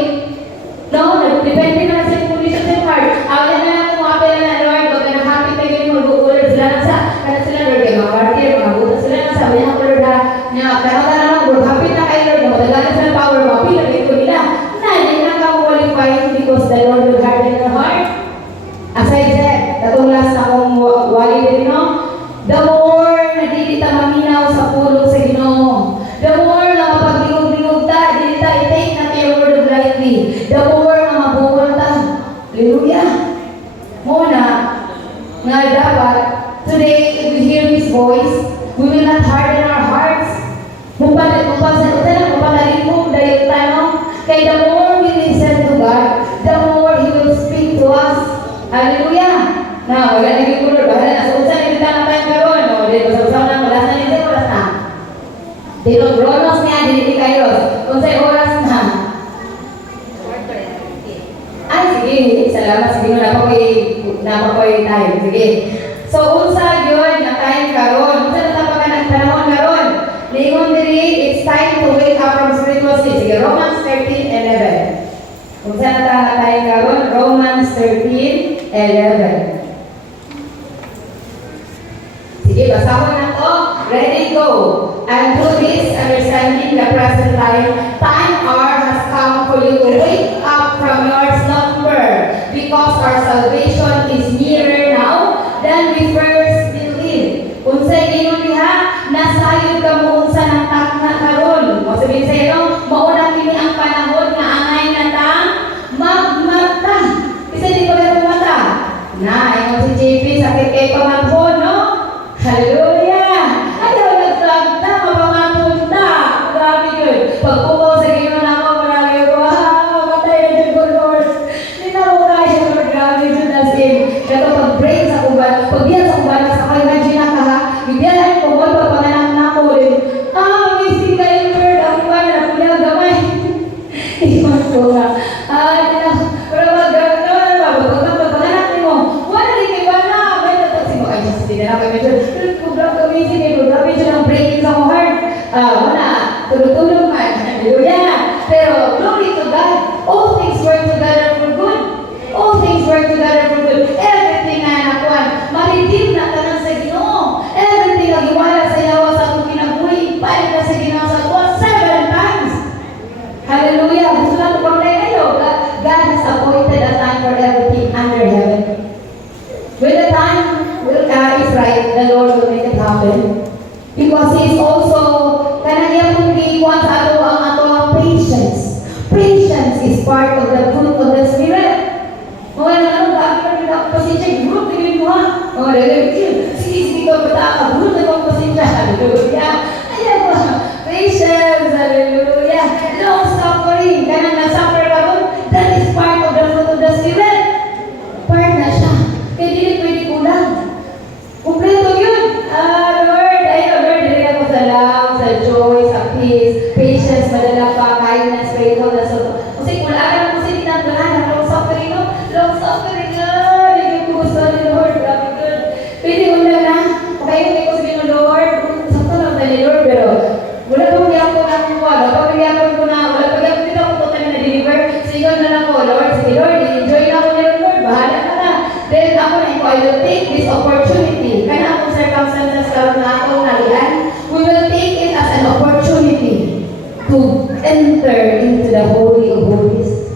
No, depende na sa condition sa heart. Awan na lang kung mapil na Lord, huwag na happy tayo yung mag-uulad sila na sa, kada sila Lord, kaya mga martir, mga buta sila na sa, may Lord na, kaya ka naman, Lord, happy na kayo Lord, matagalan sila power, mapil, nagay ko nila. Hindi na ka qualified because the Lord will harden your heart. As I said, katong last na akong wali din, no? The more na di kita maminaw sa pulong sa Ginoo, the more na mapagligog-ligog ta, di kita i-take na kayo word of lightly, the more na mabuhol ta. Hallelujah! Muna, nga dapat, today, if we hear His voice, we will not harden our hearts. Mupadalit mo dahil tayo, kaya the more we listen to God, the more He will speak to us. Hallelujah! Na, wala naging kulor. Bahala na. So, saan nagkita na tayo karoon? O, dito, sa na, wala na nito, oras na. Dito, Ronos niya, dito kayo. Kung sa'yo, oras na. Ay, sige. Salamat. Sige, napakoy tayo. Sige. So, unsa yun na time karoon? Unsa na tapakan ang panahon karoon? Lingon diri, it's time to wake up from spiritual sleep. Sige, Romans 13:11. Unsa na tayo karoon? Romans 13:11. Sige, basahon na to. Ready, go. And through this, understanding the present time hour has come for you to wake up from your slumber, because our salvation is nearer now than we first believed. Unsay ingon diha, nasayod ka mo unsa nang takna karon. O sabihin sa iyo, mauna kini ang panahon nga angay na tang magmata. Isa di ko na mata. Na, ingon si JP, sakit kay pamathon, no? Hallelujah! Ayaw nag-vlog na, mapamatun na. Grabe yun. Pag pumaw sa gino na ako, marami ko, matay na dyan ko, Lord. Hindi na ako kaya, Lord. Grabe yun as in. Kaya pag-break sa kuban, pag-biyan sa kuban, sa kayo, imagine na ka ha, ibiyan ko, pag-panganak na ako, amazing kayo, Lord. Ang kuban, ang kulang gamay. Iwan ko nga. Pero pag-panganak mo, wala rin kayo na, may natasing mo, ay, just hindi na kami dyan. Grabe siya ng breaking sa heart. Wala. Tulog-tulog man. Hallelujah. Pero, glory to God. All things work together for good. All things work together for good. Everything na nakuhan. Maritim na tanan sa Ginoo. Everything na giwala sa yawa sa itong kinabuhi. Palit na sa Ginoo sa tuwa 7 times. Hallelujah. Gusto na ito pang kayo. God has appointed a time for everything under heaven. When the time is right, the Lord will make it happen. Because He is also, kanang kung giikuan sa ato ang patience. Patience is part of the fruit of the Spirit. Mga nalang, dami na pasensya, fruit, tingin mo ha. Mga nalang, sige, bata, fruit na kong pasensya. Hallelujah. Ayan po, patience, hallelujah. Long suffering, kanang na-suffer ka po, that is part of the fruit of the Spirit. Part na siya. Kaya dili pwede kulang. Kumpleto yun. Lord, ayun, Lord, dili ako sa love, sa joy, sa peace, patience, madala pa, kindness, faithfulness. Kasi kung alam ko sila tinatulahan, long suffering, no? Long suffering, hindi ko gusto ni Lord, grabe good. Pwede mo na, okay, ko sabihin mo, Lord, sakto lang na ni Lord, pero wala pang yapon ako ko, wala pang yapon ko na, wala pang yapon dito ako totally na-deliver. Sige na lang ko, Lord, sige Lord, enjoy na ako ni Lord, bahala ka na. Then ako na I will take this opportunity. Kaya akong circumstances karoon na akong nalian, we will take it as an opportunity to enter into the Holy of Holies.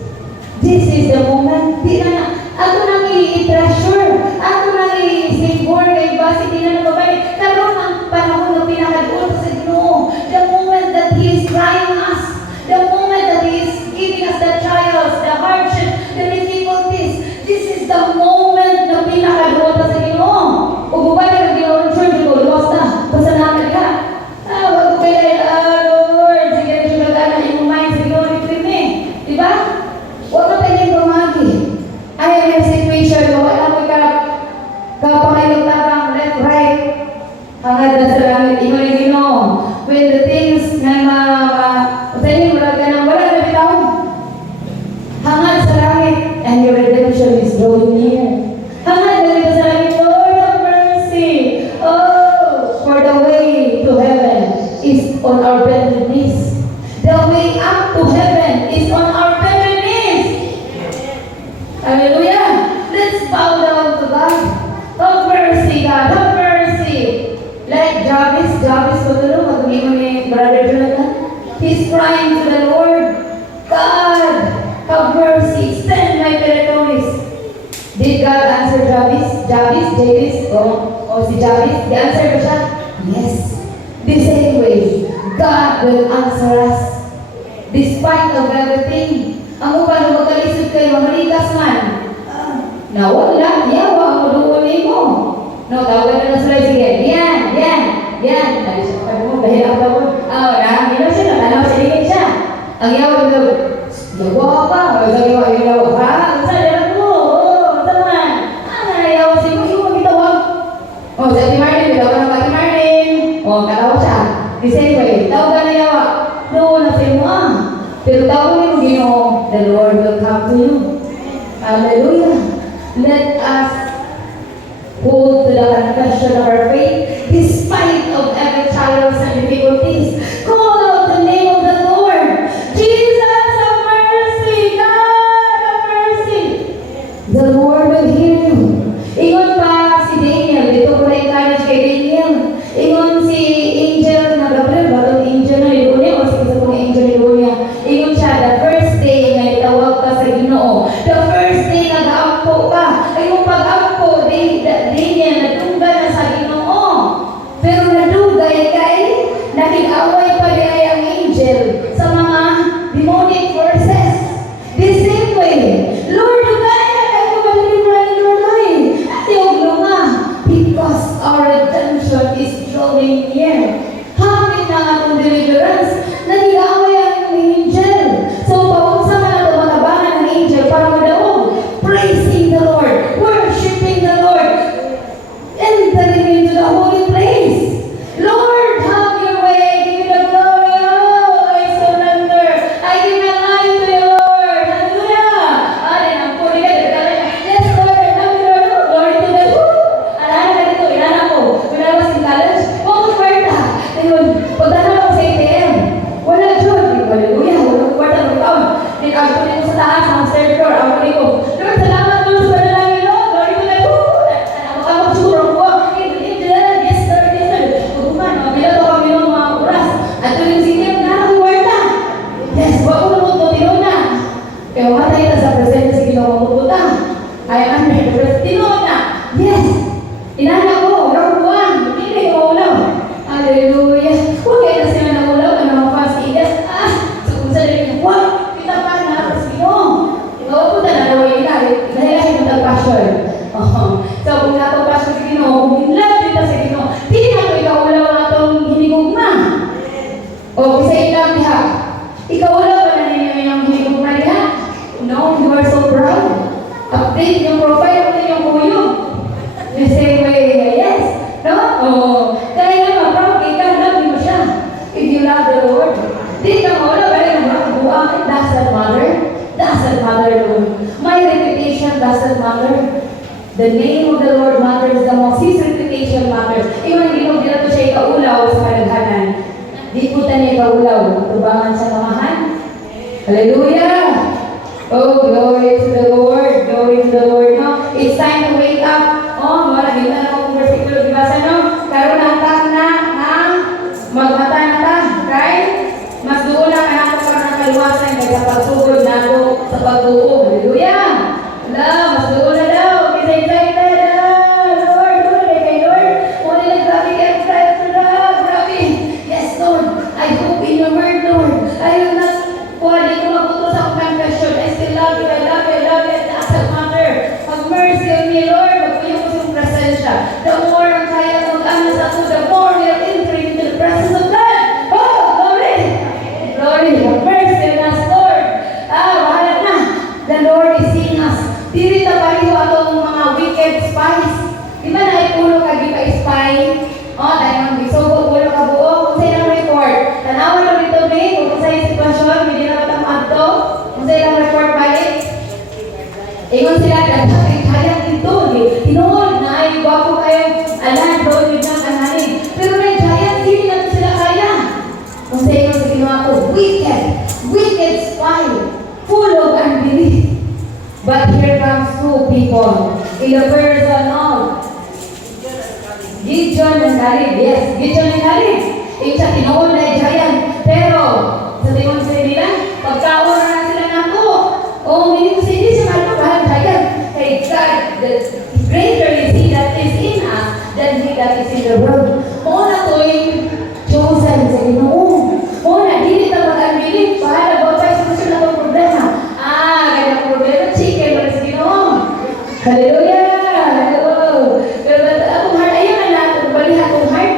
This is the moment. Di na, ako nang i-treasure, ako nang i-savor, kay basi, di na nababalik. Karoon ang panahon na pinakadoon sa tulong, mag-uwi mo ni Brother Jonathan. He's crying to the Lord, God, have mercy, extend my territories. Did God answer Jabez? O si Jabez? The answer ba siya? Yes. The same way, God will answer us. Despite of everything, ang upan mo magkalisod kayo, mamalikas man. Nawala, yawa, ang maduulay mo. No, tawagan na sila, sige, yan. Sabi siya, pag mo, dahil ako daw, nakakino siya, natanaw siya, ligay siya. Ang yawa, yawa pa, yawa pa, saan mo, sama, yawa siya, yung magitawag. Sa Ati Marlin, bitaw ka ng Ati Marlin. Katawa siya, the same way, tawagan na yawa. No, nasa mo, pero tawagin mo, Ginoo, the Lord will come to you. Hallelujah. Let us hold to the confession of our faith despite of every trials and difficulties. Call out the name of the Lord. Jesus, have mercy. God, have mercy. The Lord will hear you. Ingon pa si Daniel. Dito ko na-encourage kay Daniel. Ingon si Angel na Gabriel. Batong Angel na Lidonia o si isa pong Angel Lidonia. Ingon siya, the first day na itawag ka sa Ginoo. The first day na gaampo ka. Ay yung pag-ampo, Daniel, nadunggan na sa Ginoo. Pero nadugay kay nag-away pa rin ang angel sa mga demonic forces. The same way, Lord, dugaya kayo malilimuran ni Lord, at yung nga, because our redemption is drawing near. Hapit na atong deliverance, nag-away ang angel. So, paunsa man ito matabangan ng angel para madaog, praising the Lord, worshiping the Lord, entering into the holy place. Lord, have your way. Give me the glory. Oh, I surrender. I give my life to you, Lord. Hallelujah. Ang puri ka. Yes, Lord. I love you, Lord. Glory to the Lord. Alala ka dito. Inana ko. When I was in college, kwarta. Pagdana ako sa ATM. Wala, Lord. Hallelujah. Walang kwarta. Ako ko sa taas, ang third floor. Ako ko. Lord, salamat Lord sa panalangin, Lord. Glory to the Lord. Ako siguro ko. Yes, sir. Hukuman, mabila to kami ng mga oras. At ito yung sinim na kwarta. Yes, wag ko naman ito, tinuna. Kaya matay na sa presente sa ginawa mo puta. Ay, tinuna. Yes. Inana ko, round 1. Hindi ko ulaw. Hallelujah. Huwag kayo na sila na ulaw. Ano mga fast igas. Sa kung sa rin, wag. Kita pa na sa Ginoo. Ikaw po na naway na. Dahil yung tag-passion. So, kung nato passion sa Ginoo, kung hinlap dito sa Ginoo, hindi na ito ikaw ulaw na itong hinigugma. O, kasi ilang diha. Ikaw ulaw ba na ninyo yung hinigugma diha? No, you are so proud. Update yung profile mo na yung kuyo. The same way, yes. No? Kaya nga, proud ka, love mo siya. If you love the Lord, di ka mo ulaw, kaya nga, buwang, doesn't matter. Doesn't matter, Lord. My reputation doesn't matter. The name of the Lord matters the most. His reputation matters. Iwan, hindi mo dito siya ikaulaw sa kalaghanan. Di po niya ikaulaw. Tubangan sa kamahan. Hallelujah! Oh, glory to the Lord. Glory to the Lord. No? It's time to wake up. Wala, hindi na ako kung versikulo dibasa, no? Karoon ang na ang magmata na ta. Right? Mas doon lang ang ako para nakaluwasan kaya pagsugod na ako sa pag-uog. Hallelujah! Wala, mas doon na daw. Kasi excited na. Lord, kay Lord. Muna nagsabi kay excited na. Grabe. Yes, Lord. I hope in your word, Lord. I will not hindi ko mabuto sa confession. I still love you. I love you. I love you. It doesn't matter. Have mercy on me, Lord. Magpuyo ko sa presensya. The more ang kaya mag-anas ako, the more we are entering into the presence of God. Oh, glory! Glory. Have mercy on us, Lord. Wala na. The Lord is seeing us. Dili ta pariho atong mga wicked spies. Di ba naipulo ka di pa spy? Dahil ang bisugo, pulo ka buo. Kung sa'yo ng report. Tanawan lang dito, babe. Kung sa'yo sitwasyon, hindi na matamad to. Kung sa'yo ng report ba ingon sila, kaya dito. Tinuod na ay gwapo kayo. Alan, bro, yun lang ananin. Pero may giant, hindi na sila kaya. Kung sa'yo sa ginawa ko, wicked spy. Full of unbelief. But here comes two people. In the person of Gideon and Caleb. Yes, Gideon and Caleb. Siya tinuod na giant. Pero, sa tingin sa nila, pagkaon na sila nato. O, hindi siya magpapahal giant. Kay God, the greater is He that is in us than he that is in the world. Muna to yung chosen sa Ginoo. Muna, dili na mag-unbelief. Bahala ba tayo sa na itong problema? Ganang problema, chicken, wala sa Ginoo. Hallelujah! Pero akong heart, ayaw na natin, balihan akong heart.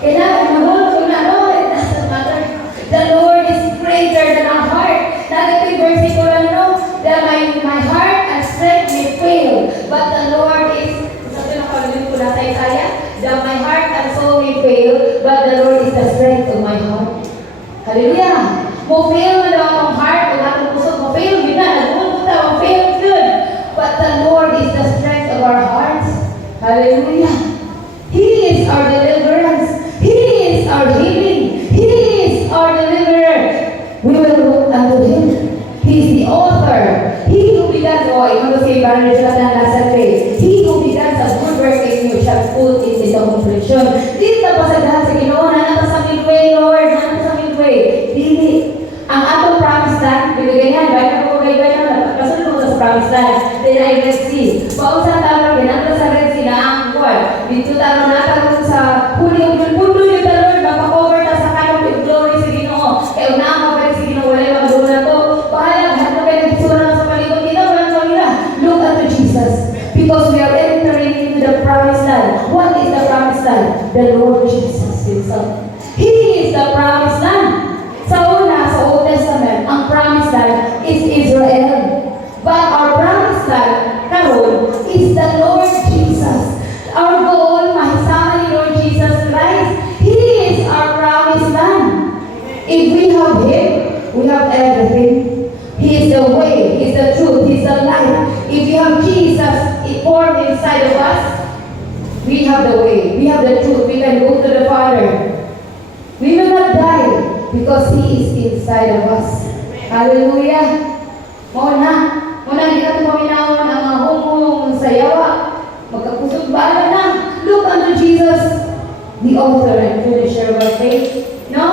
Kailangan mahulog ko na, no, it doesn't matter. The Lord is greater than our heart. Nagit yung versikulo na, no, that my heart and strength may fail, but the Lord is, sabi na pag-ulit ko na sa Isaiah, that my heart and soul may fail, but the Lord is the strength of my heart. Hallelujah! Mo fail na daw akong heart, kung atong puso, mo fail, yun na, nagpunta tayo, mo fail, good. But the Lord is the strength of our hearts. Hallelujah! He is our deliverance. He is our healing. He is our deliverer. We will look unto Him. He is the author. He who began, ito si Barney Jonathan Lasarte. He who began a good work in you shall put it into completion. Dito pa sa lahat sa Ginoo, na sa midway, Lord, na sa midway. Dili. Ang atong promise land, bibigay yan, bayan ko kay bayan, kasunod mo sa promise land, then I Red Sea. Pausan tawag, ginagawa sa Red Sea na ang kuwan. Dito taro na taro sa huli ng pundo yung Lord, makakover na sa kanong with glory sa Ginoo. Kaya unahan mo pa rin sa Ginoo, wala yung magdula na to. Bahala, lahat mo kayo nagsura sa paligod kita, walang pangila. Look unto Jesus. Because we are entering into the promised land. What is the promised land? The Lord Jesus Himself. He is the promised land. Sa una, sa Old Testament, ang promised land is Israel. But our promised land, karon, is the Lord Jesus. Our goal, mahisama ni Lord Jesus Christ. He is our promised land. If we have Him, we have everything. He is the way, He is the truth, He is the life. If we have Jesus formed inside of us, we have the way, we have the truth, we can go to the Father. We will not die because He is inside of us. Hallelujah! Muna di natin paminahon ang mga humong sayawa. Magkapusog ba na? Look unto Jesus, the author and finisher of our faith. No?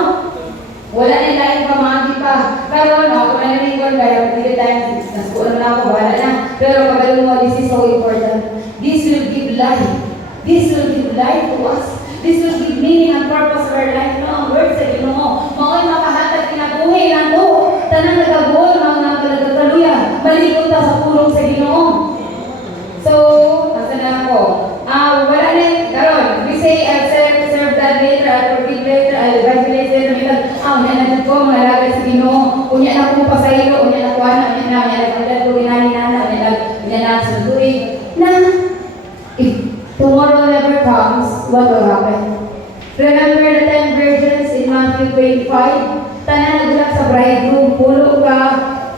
Wala nila yung pamagi pa. Pero ako na nalingkon, kaya hindi tayo, nasukulan na ako, wala na. Pero pagkalun mo, this is so important. This will give life. This will give life to us. This will give meaning and purpose of our life. No, ang words sa Ginoo. Mao'y makahatag kinabuhi na to. Tanang nagagol, mga nagkakaluya. Malikot ta sa pulong sa Ginoo. So, nasa na ako? Wala na, karon, we say, I'll serve that later, I'll forgive later, I'll evangelist later, nanagod ko, mga lagay sa Ginoo. Unya na kong pasaylo, unya na kuha na, unya na ko ginani-nana, unya na sunduin. Na, if tomorrow never comes, what will happen? Remember the 10 virgins in Matthew 25? Tanan nagulak sa bridegroom, pulo ka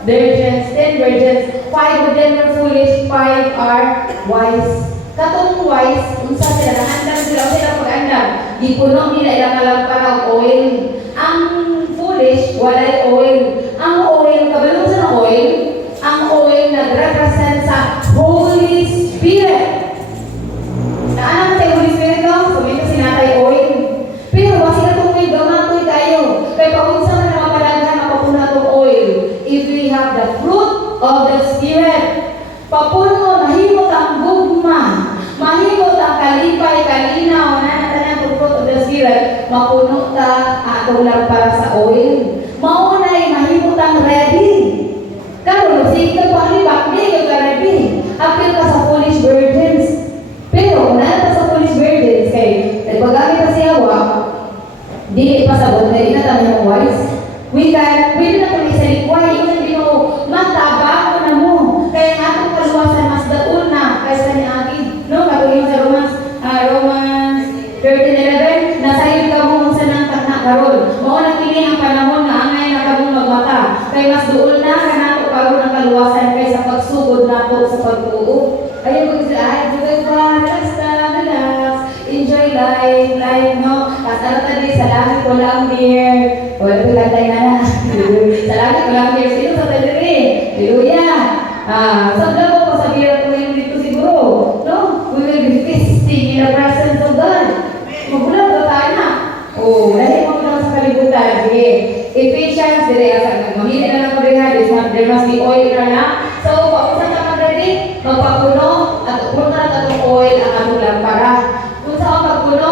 virgins, 10 virgins, 5 of them are foolish, 5 are wise. Katong wise, unsa sila, nahandang sila pag-andam, gipuno nila ilang kalamparaw oil. Ang foolish, walay oil. Ang oil, kabalo sa oil, ang oil nag-represent sa Holy Spirit. Naanan sa Holy Spirit no? Sumito sinatay oil. Pero wasi na itong oil, gamatoy tayo. Kaya paunsa na napapalaghan, mapapuna itong oil. If we have the fruit of the Spirit, papuno, mahimot ang gugma, mahimot ang kalipay, kalinaw, nanatanan ang fruit of the Spirit, mapuno ta atong lang para sa oil. Maunay, mahimot ang ready. Karon, sige ka panglibak, di ka ready. Apil ka sa foolish virgins. Pero, nata sa foolish virgins, kay nagpagamit pa siya, di pa sabot, na di na tayo yung wise. Pwede na kung isa likway, yung Ginoo, mataba ko na mo. Kaya nga itong kaluwasan, mas daul na, kaysa ni Agi. No, katulong sa Romans 13:11, nasayod ka mo sa nang takna karol. Mao na kini ang panahon na angay na kamong magmata. Kay mas duol na kanato karon ang kaluwasan kaysa pagsugod nato sa pagtuo. Ayun ko sila, ay, relax, enjoy life, no? Kasarata din sa langit ko lang, dear. Wala ko lang tayo na. Sa langit ko lang, dear. Sino sa tayo rin? Hallelujah! Sabla ko pa sa bira ko yung dito siguro. No? We will be feasting in the presence of God. Magulang ba tayo na? Dahil there must be oil in our lamp. So, kung saan ka mag-ready, magpapuno at puno na itong oil ang atong lampara. Kung saan ka magpuno,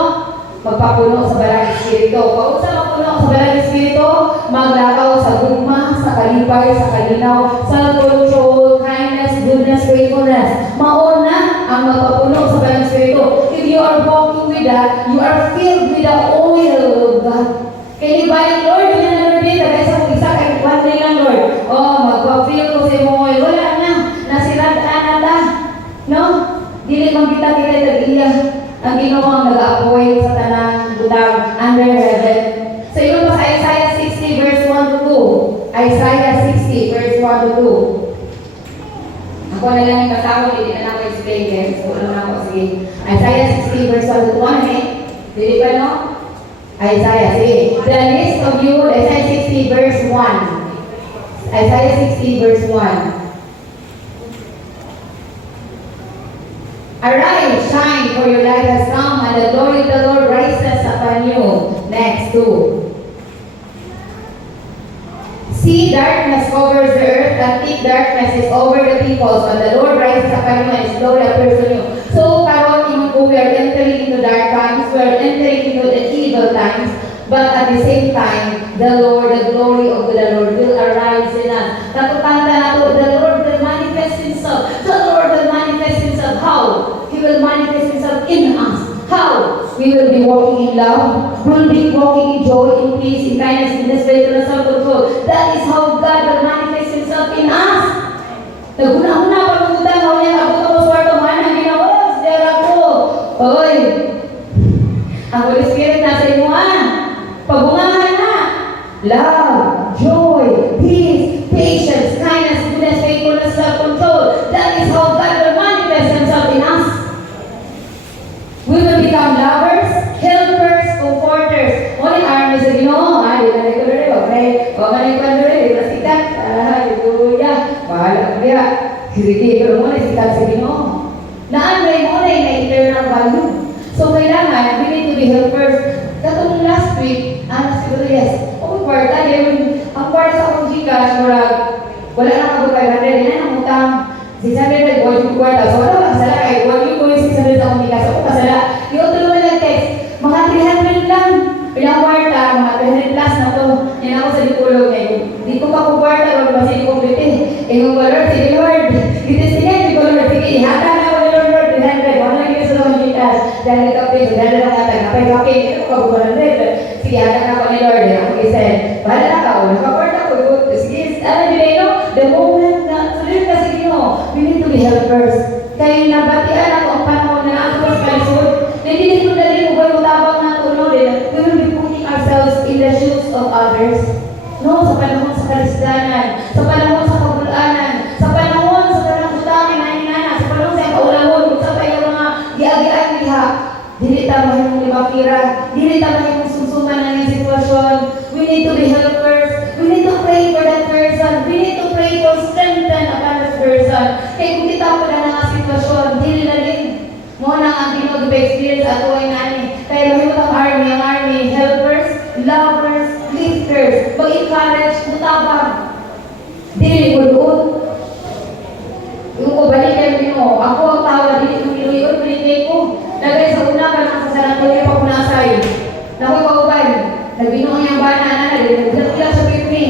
magpapuno sa Balang Espiritu. Kung saan magpuno sa Balang Espiritu, maglakaw sa gugma, sa kalipay, sa kalinaw, sa control, kindness, goodness, faithfulness. Mauna ang magpapuno sa Balang Espiritu. If you are walking with that, you are filled with the oil of God. Kaya balik, Lord, yun na Lord dito. Kaya sa isa, kahit one day lang, Lord. Oh, magpa-fill ko sa mo oil. Wala na. Nasiraan na. No? Dili man kita tag-iya. Ang Ginoo ang nag-appoint sa tanang butang under heaven. So, yun pa sa Isaiah 60 verse 1 to 2. Isaiah 60 verse 1 to 2. Ako na lang yung kasama, hindi na ako explain guys. So, ano na ako, sige. Isaiah 60 verse 1 to 2. Eh? Dili pa, no? Isaiah, sige. The list of you, Isaiah 60 verse 1. Isaiah 60 verse 1. Arise, shine, for your light has come, and the glory of the Lord rises upon you. Next, 2. See, darkness covers the earth, and thick darkness is over the peoples, but the Lord rises upon you, and His glory appears on you. So, karon we are entering into dark times, we are entering into the evil times, but at the same time, the Lord, the glory of the Lord will arise in us. Natutanda nato, the Lord will manifest Himself. The Lord will manifest Himself. How? He will manifest Himself in us. How? We will be walking in love. We will be walking in joy, in peace, in kindness, in this faithfulness, self-control. That is how God will manifest Himself in us. Naguna-una, pag-ugutan, ako niya, abot ako swarto, man, ang ginawa, siya ako. Oy, ang Holy Spirit nasa inyo, pabungahan na. Love, joy, peace, patience, kindness, goodness, faithfulness, self-control. That is how God will manifest Himself in us. We will become lovers, helpers, comforters. Only army sa Ginoo. Di na rin ko rin. Huwag na rin ko rin. Di na sikat. Hallelujah. Bahala ko diya. Sige, pero muna sikat sa Ginoo. Naanay mo na yung eternal value. So, kailangan, we need to be helpers. Katong last week, siguro yes, ako kwarta, ang kwarta sa akong Gcash, wala na ako 500, na ang utang, 600 ay buwan yung kwarta. So, wala lang sala, ay buwan yung 600 sa akong Gcash. Ako kasala, yung tuloy lang text, mga 300 lang, pilang kwarta, mga 300 plus na to, yan ako sa dipulog ngayon. Di ko pa kung kwarta, wala ba sige complete. Yung Lord, sige Lord, gitistingin, sige Lord, sige, ihata na ako ni Lord, 300, wala lang sa akong Gcash. Dahil ito, dahil lang atag, kapay-kapay, ito ko kabukalan rin. Sige, hata na ako ni Lord, ako isend. Bahala na ka, nakaport ako, sige, ano din no? The moment na, sulit kasi we need to be helpers. Kaya nabatian ako ang panahon na ako sa kalisod. Hindi ko dali kung kayo tabang na tulo din. We will be putting ourselves in the shoes of others. No, sa panahon sa kalisdanan, sa panahon sa kabulanan, sa panahon sa kanang na inana, sa panahon sa kaulawon, sa tayo mga giagian niya. Dili tama yung libakira, dili tama yung sumsuman ng yung sitwasyon. We need to be helpers. We need to pray for that person. We need to pray for strengthen upon that person. Kaya kung kita po na nga sitwasyon, dili na din. Mo na ang Ginoo experience at tuway nani. Kaya mahimot ang army, helpers, lovers, lifters, mag-encourage, mutabang. Dili ko doon. Yung ko balikan mo, ako ang tawa, dili ko niluyon, pinigay ko. Lagay sa una ka lang sa sanatoria pa kunasay. Nakoy kauban, nagbinong niyang bana na, nagbilang sa pipi.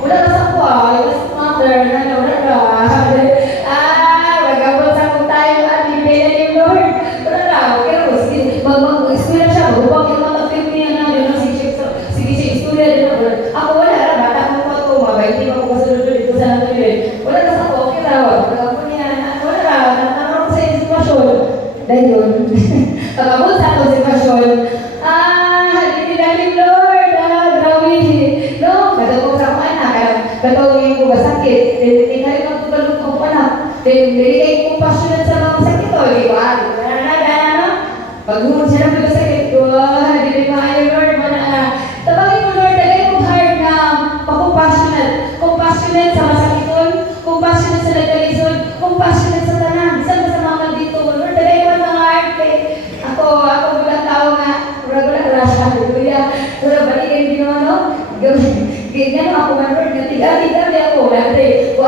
Wala na sa ko, wala sa mother, wala ka. Magabot sa kong tayo, at ibigay na yung Lord. Wala na, okay na, mag-experience siya, magubang yung mga pipi niya na, sige siya, istorya din ako. Ako wala, bata ko pa ito, mabaiti pa ko kasunod dito sa natuloy. Wala na sa ko, okay na, wala na, natanong ko sa sitwasyon. Dahil yun, pagkabot sa itong sitwasyon, halitin Lord, grabe. No, katapos sa akong anak, katawin ko ba sakit, tingali ko tutalog ko anak, tingali ko passionate sa mga sakit, di ba? Pag-humod siya ng sakit ko, hindi ko ayaw Lord, tabagin mo Lord, tagay ko hard na compassionate sa masakiton, compassionate sa nagkalisod, compassionate sa tanan, isang sa mga dito, Lord, tagay ko mga hard, ako bilang tao nga, wala, hallelujah, wala, balikin din mo, no? Ganyan ako man, Lord, tiga ako, dati,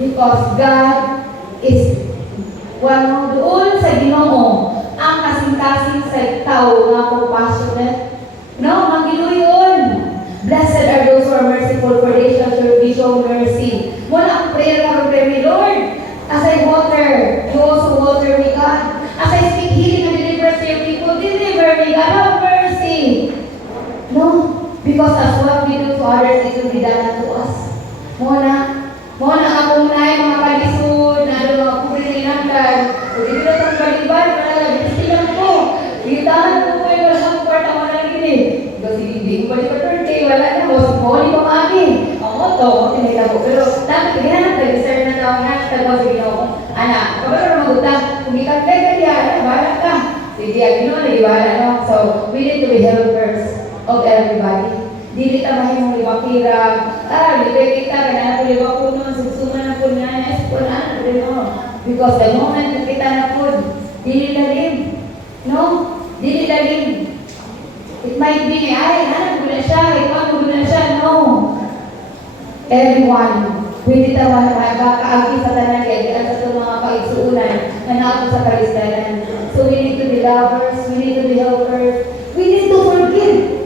Because God is one doon sa Ginoo ang kasing-kasing sa tao nga compassionate. No, magiluyon. Blessed are those who are merciful, for they shall be shown mercy. Muna ang prayer mo, me, Lord, as I water, you also water me, God. As I speak healing and deliverance to your people, deliver me, God, have mercy. No, because as what we do to others, it will be done unto us. Muna nga kung na yung mga kalisod, na ano mga kubrininantan, o di ko na itong baliban, binestigan ko. Bitahan ko po yung walang kwarta, walang gini. Kasi hindi ko balik pa birthday, wala na, o si Molly pa magi. Ang moto, tinita ko. Pero dami, ginanap tayo, sir na tawag hashtag ko, sige ako, anak, kapag na magutang, kung ikagay ka diya, bahala ka. Sige, ginawa na iwala, no? So, we need to be helpers of everybody. Dili ta mahimong liwakira. Libre kita, ganaan ko liwak po nun, sugsuman na po niya, espunan, because the moment na kita na po, dili lalim. No? Dili lalim. It might be, ay, anak ko na siya, ikaw ko na siya, no. Everyone, pwede tawa na magkakaagi sa tanan, kaya sa itong mga kaigsuunan na nato sa kalistanan. So we need to be lovers, we need to be helpers, we need to forgive.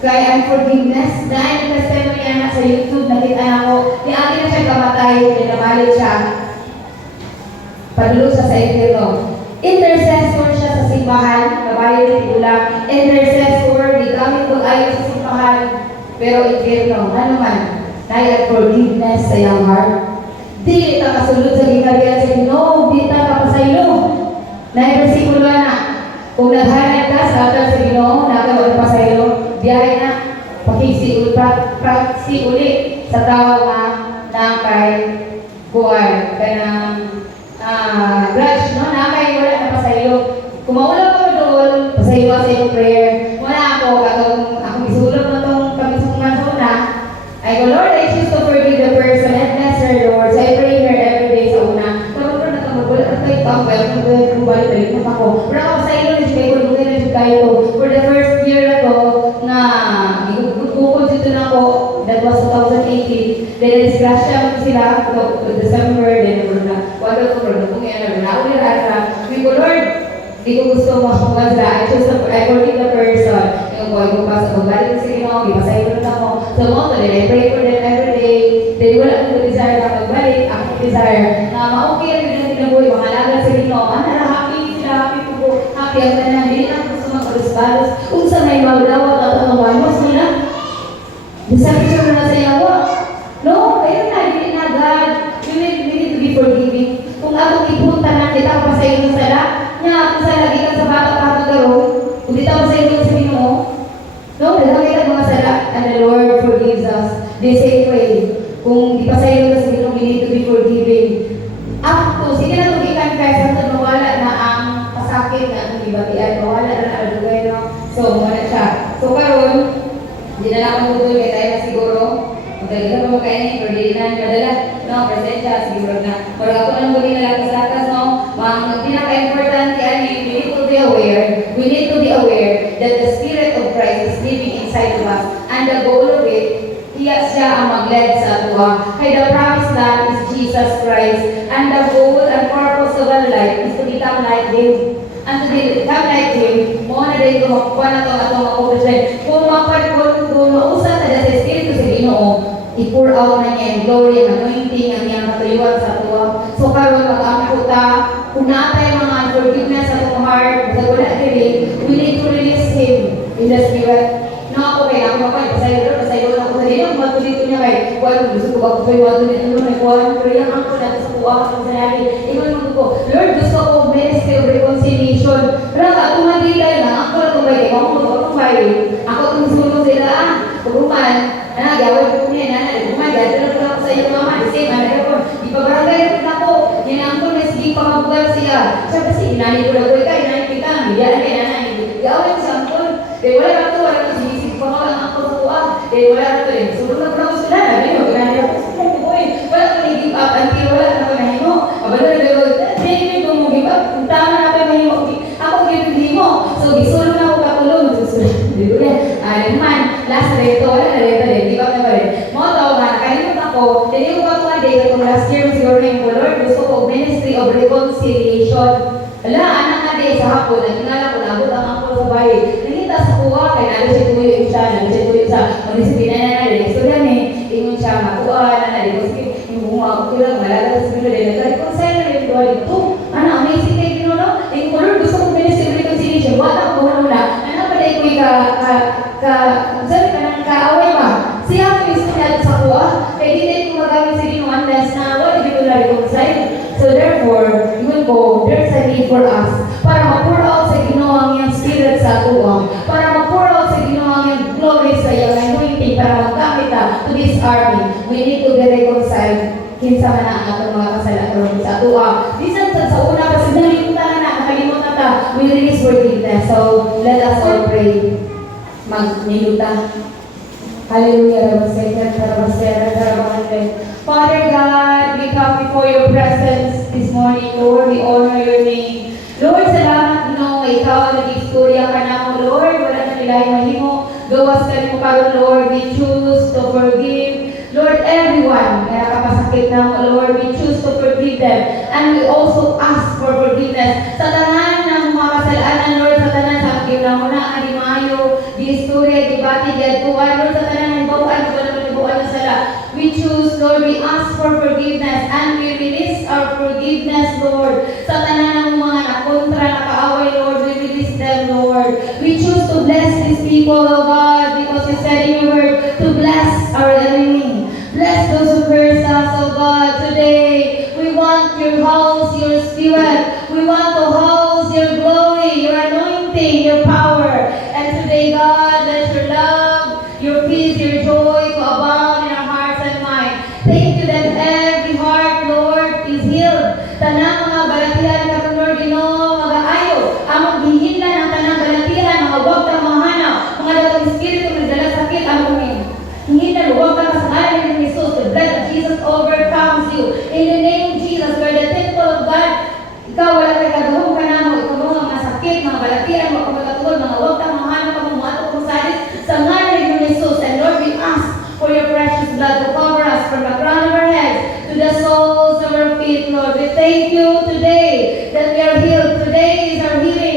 Kaya unforgiveness, dahil testimony anak sa YouTube, nakita na ko, ni akin na siya kamatay, pinamalit siya, padulo siya sa impyerno. Intercessor siya sa simbahan, kabayo ni Tigulang. Intercessor, di kami pag-ayo sa simbahan, pero impyerno, ano man, dahil forgiveness sa iyong heart. Di ta kasulod sa ginabihan sa Ginoo, di ta kapasaylo. Dahil versikulo na, kung naghanap ka sa altar sa Ginoo, nakawag pasaylo, biyahe na, praksi uli sa tawag na kay Kuwan, kanang grudge, no? Na kay wala na pasaylo. Kung maula ko doon, pasaylo sa iyong prayer. Wala ako, akong isulog na itong kamisukman sa una. I go, Lord, I choose to forgive the person and bless her, Lord. So I pray her every day sa una. Pero na ito, magbulat at kayo pa, kung balik na ako. Pero ako pasaylo na siya, kung lugar na siya kayo. For the first year na to, na bukod dito na ako, that was 2018. Then, disgrasya mo sila, December, then, wala ko, kung yan, naulira, we go, Lord, di ko gusto makukuha sila. I forgive the person. Yung boy ko pa sa magbalik sa Ginoo, ipasay ko na ako. So, mo to, then I pray for them every day. Then, wala akong desire na magbalik. Akong desire na ma-okay rin yung tinaboy, makalaga sa Ginoo. Happy sila, happy ko, happy ang tanan. Hindi na gusto magkalos-balos. Kung sa may magdawat at ang manos nila, deception na sa yawa. No, ayun na, hindi na God. We need to be forgiving. Kung atong ipunta na, di tayo pa sa iyo sala, nga, kung sa lagi ka sa bata-bata garo, kung di tayo sa iyo sa Ginoo, no, dahil kita mga sala, and the Lord forgives us the same way. Kung di pa sa iyo sa Ginoo, we need to be forgiving. Up to, sige na itong i-confess, at mawala na ang pasakit na ang ibatian, mawala na ang alugay, no? So, mawala siya. So, karon, hindi na lang ang tutuloy, kaya tayo na siguro, magdagdag mo kayo ni, pero di na madala, no, presensya, siguro na. Pero ako lang muli na lang sa atas, no, mga pinaka-importante, we need to be aware that the Spirit of Christ is living inside of us, and the goal of it, siya ang mag-lead sa atuwa. Kaya the promised land is Jesus Christ, and the goal and purpose of our life is to become like Him. And to become like Him, mo na rin kumakuha na ito atong accomplishment. Kung mausap na sa Espiritu sa Ginoo, i-pour out na niya yung glory and anointing ang iyang katuyuan sa atuwa. So karon mag-ampo ta, kung natay mga unforgiveness sa itong heart, sa wala diri, we need to release Him in the Spirit. No, ako kaya ako pasaylo ako sa dito, matulito niya kay, wala, gusto ko ba ko kayo, wala dito naman, pero yung angko natin sa buwa, sa sarili, ikaw ko, Lord, gusto ko, ministry of reconciliation, pero ako madilay lang, ako lang kumbay, ako kumbay, ako itong sulong sila, kumbay, gawin ko niya, kumbay, dahil ko sa iyo mama, the same, di pa barangay na ako, yan ang ko, sige pamabugal siya, siya kasi, inani ko na ko, inani kita, bigyan kay nanay, gawin sa angkol, dahil wala lang ito, wala lang sinisig pa nga lang ako sa buwa, dahil wala lang ito, sulong na bravo sila, ginani ako, wala ko nag-give up, until wala na ko nahimo, abalo na gawin, hindi ko mo-give up, kung tama na ako nahimo, ako give mo, so gisulong na ako katulong, susunod, di ko yan, naman, last na ito, wala na rin, di ba na ba rin, mo ito, nakahimot ako, hindi ko ba ito, itong last year, siguro yung Lord, gusto ko ministry of reconciliation. Ala, anak nga din sa hapon, nagingala ko, nabot ang ako sa bahay. Nakita sa kuha, kaya nalo siya tuyo yung siya, nalo siya tuyo sa munisipyo na natin. So yan eh, ingon siya, makuha na natin. Kasi yung bunga ko lang, malaga sa bilo din. Nag-reconcile na rin doon. Ito, anak, amazing kayo din, no? Yung Lord, gusto ko ministry of reconciliation. Wala ko na. Anak pa dahil ko sabi ka nang kaaway ba? Siya ko yung sunod sa kuha. Kaya di din ko magamit sa ginong unless na what if you will reconcile? So therefore, yun po, there's a need for us para ma-pour out sa ginawang yung spirit sa tuwang, para ma-pour out sa ginawang yung glory sa iyong anointing, para magamit na to this army. We need to be reconciled. Kinsa man ang atong mga kasalanan sa tuwang. Bisan sa una kasi nalimutan na nakalimutan na we release forgiveness. So let us all pray. Magniluta. Hallelujah. Father God, we come before your presence this morning, Lord. We honor your name. Lord, salamat no, ikaw nag-istorya ka na mo, Lord. Wala na nila yung mahimo. Gawas ka mo karon, Lord. We choose to forgive. Lord, everyone, kaya kapasakit na mo, Lord, we choose to forgive them. And we also ask for forgiveness. Sa tanan ng mga kasalanan, Lord, sa tanan sa akin na muna, animayo, di istorya, di bati, di atuan, Lord, sa tanan ng bawaan, di wala manibuan na sala. We choose, Lord, we ask for forgiveness and we release our forgiveness, Lord. Sa tanan ng mga nakontra, nakaaway, Lord, we release them, Lord. We choose to bless these people, oh God, because you said in your word to bless our enemy. Bless those who curse us, oh God, today. We want your house, your spirit. We want to house your glory, your anointing, your power. And today, God, let your love, your peace, your joy to abound in our hearts and minds. Thank you that every heart, Lord, is healed. Tanang mga balatihan ka, Lord, mga ayo. Among gihinlan ang tanang balatihan, mga huwag kang mahanaw. Mga datang espiritu, nagdala sakit, among hinlan, huwag kang kasangalan ng Jesus. The blood of Jesus overcomes you. In the name of Jesus, where the temple of God, ikaw wala kay kagahong ka na mo, ikaw mga sakit, mga balatihan, mga kamatulog, mga huwag kang mahanaw, mga ato kong sadis, sa ngalan ng Jesus. And Lord, we ask for your precious blood to cover us from the crown of our heads to the soles of our feet, Lord. We thank you today that we are healed. Today is our healing.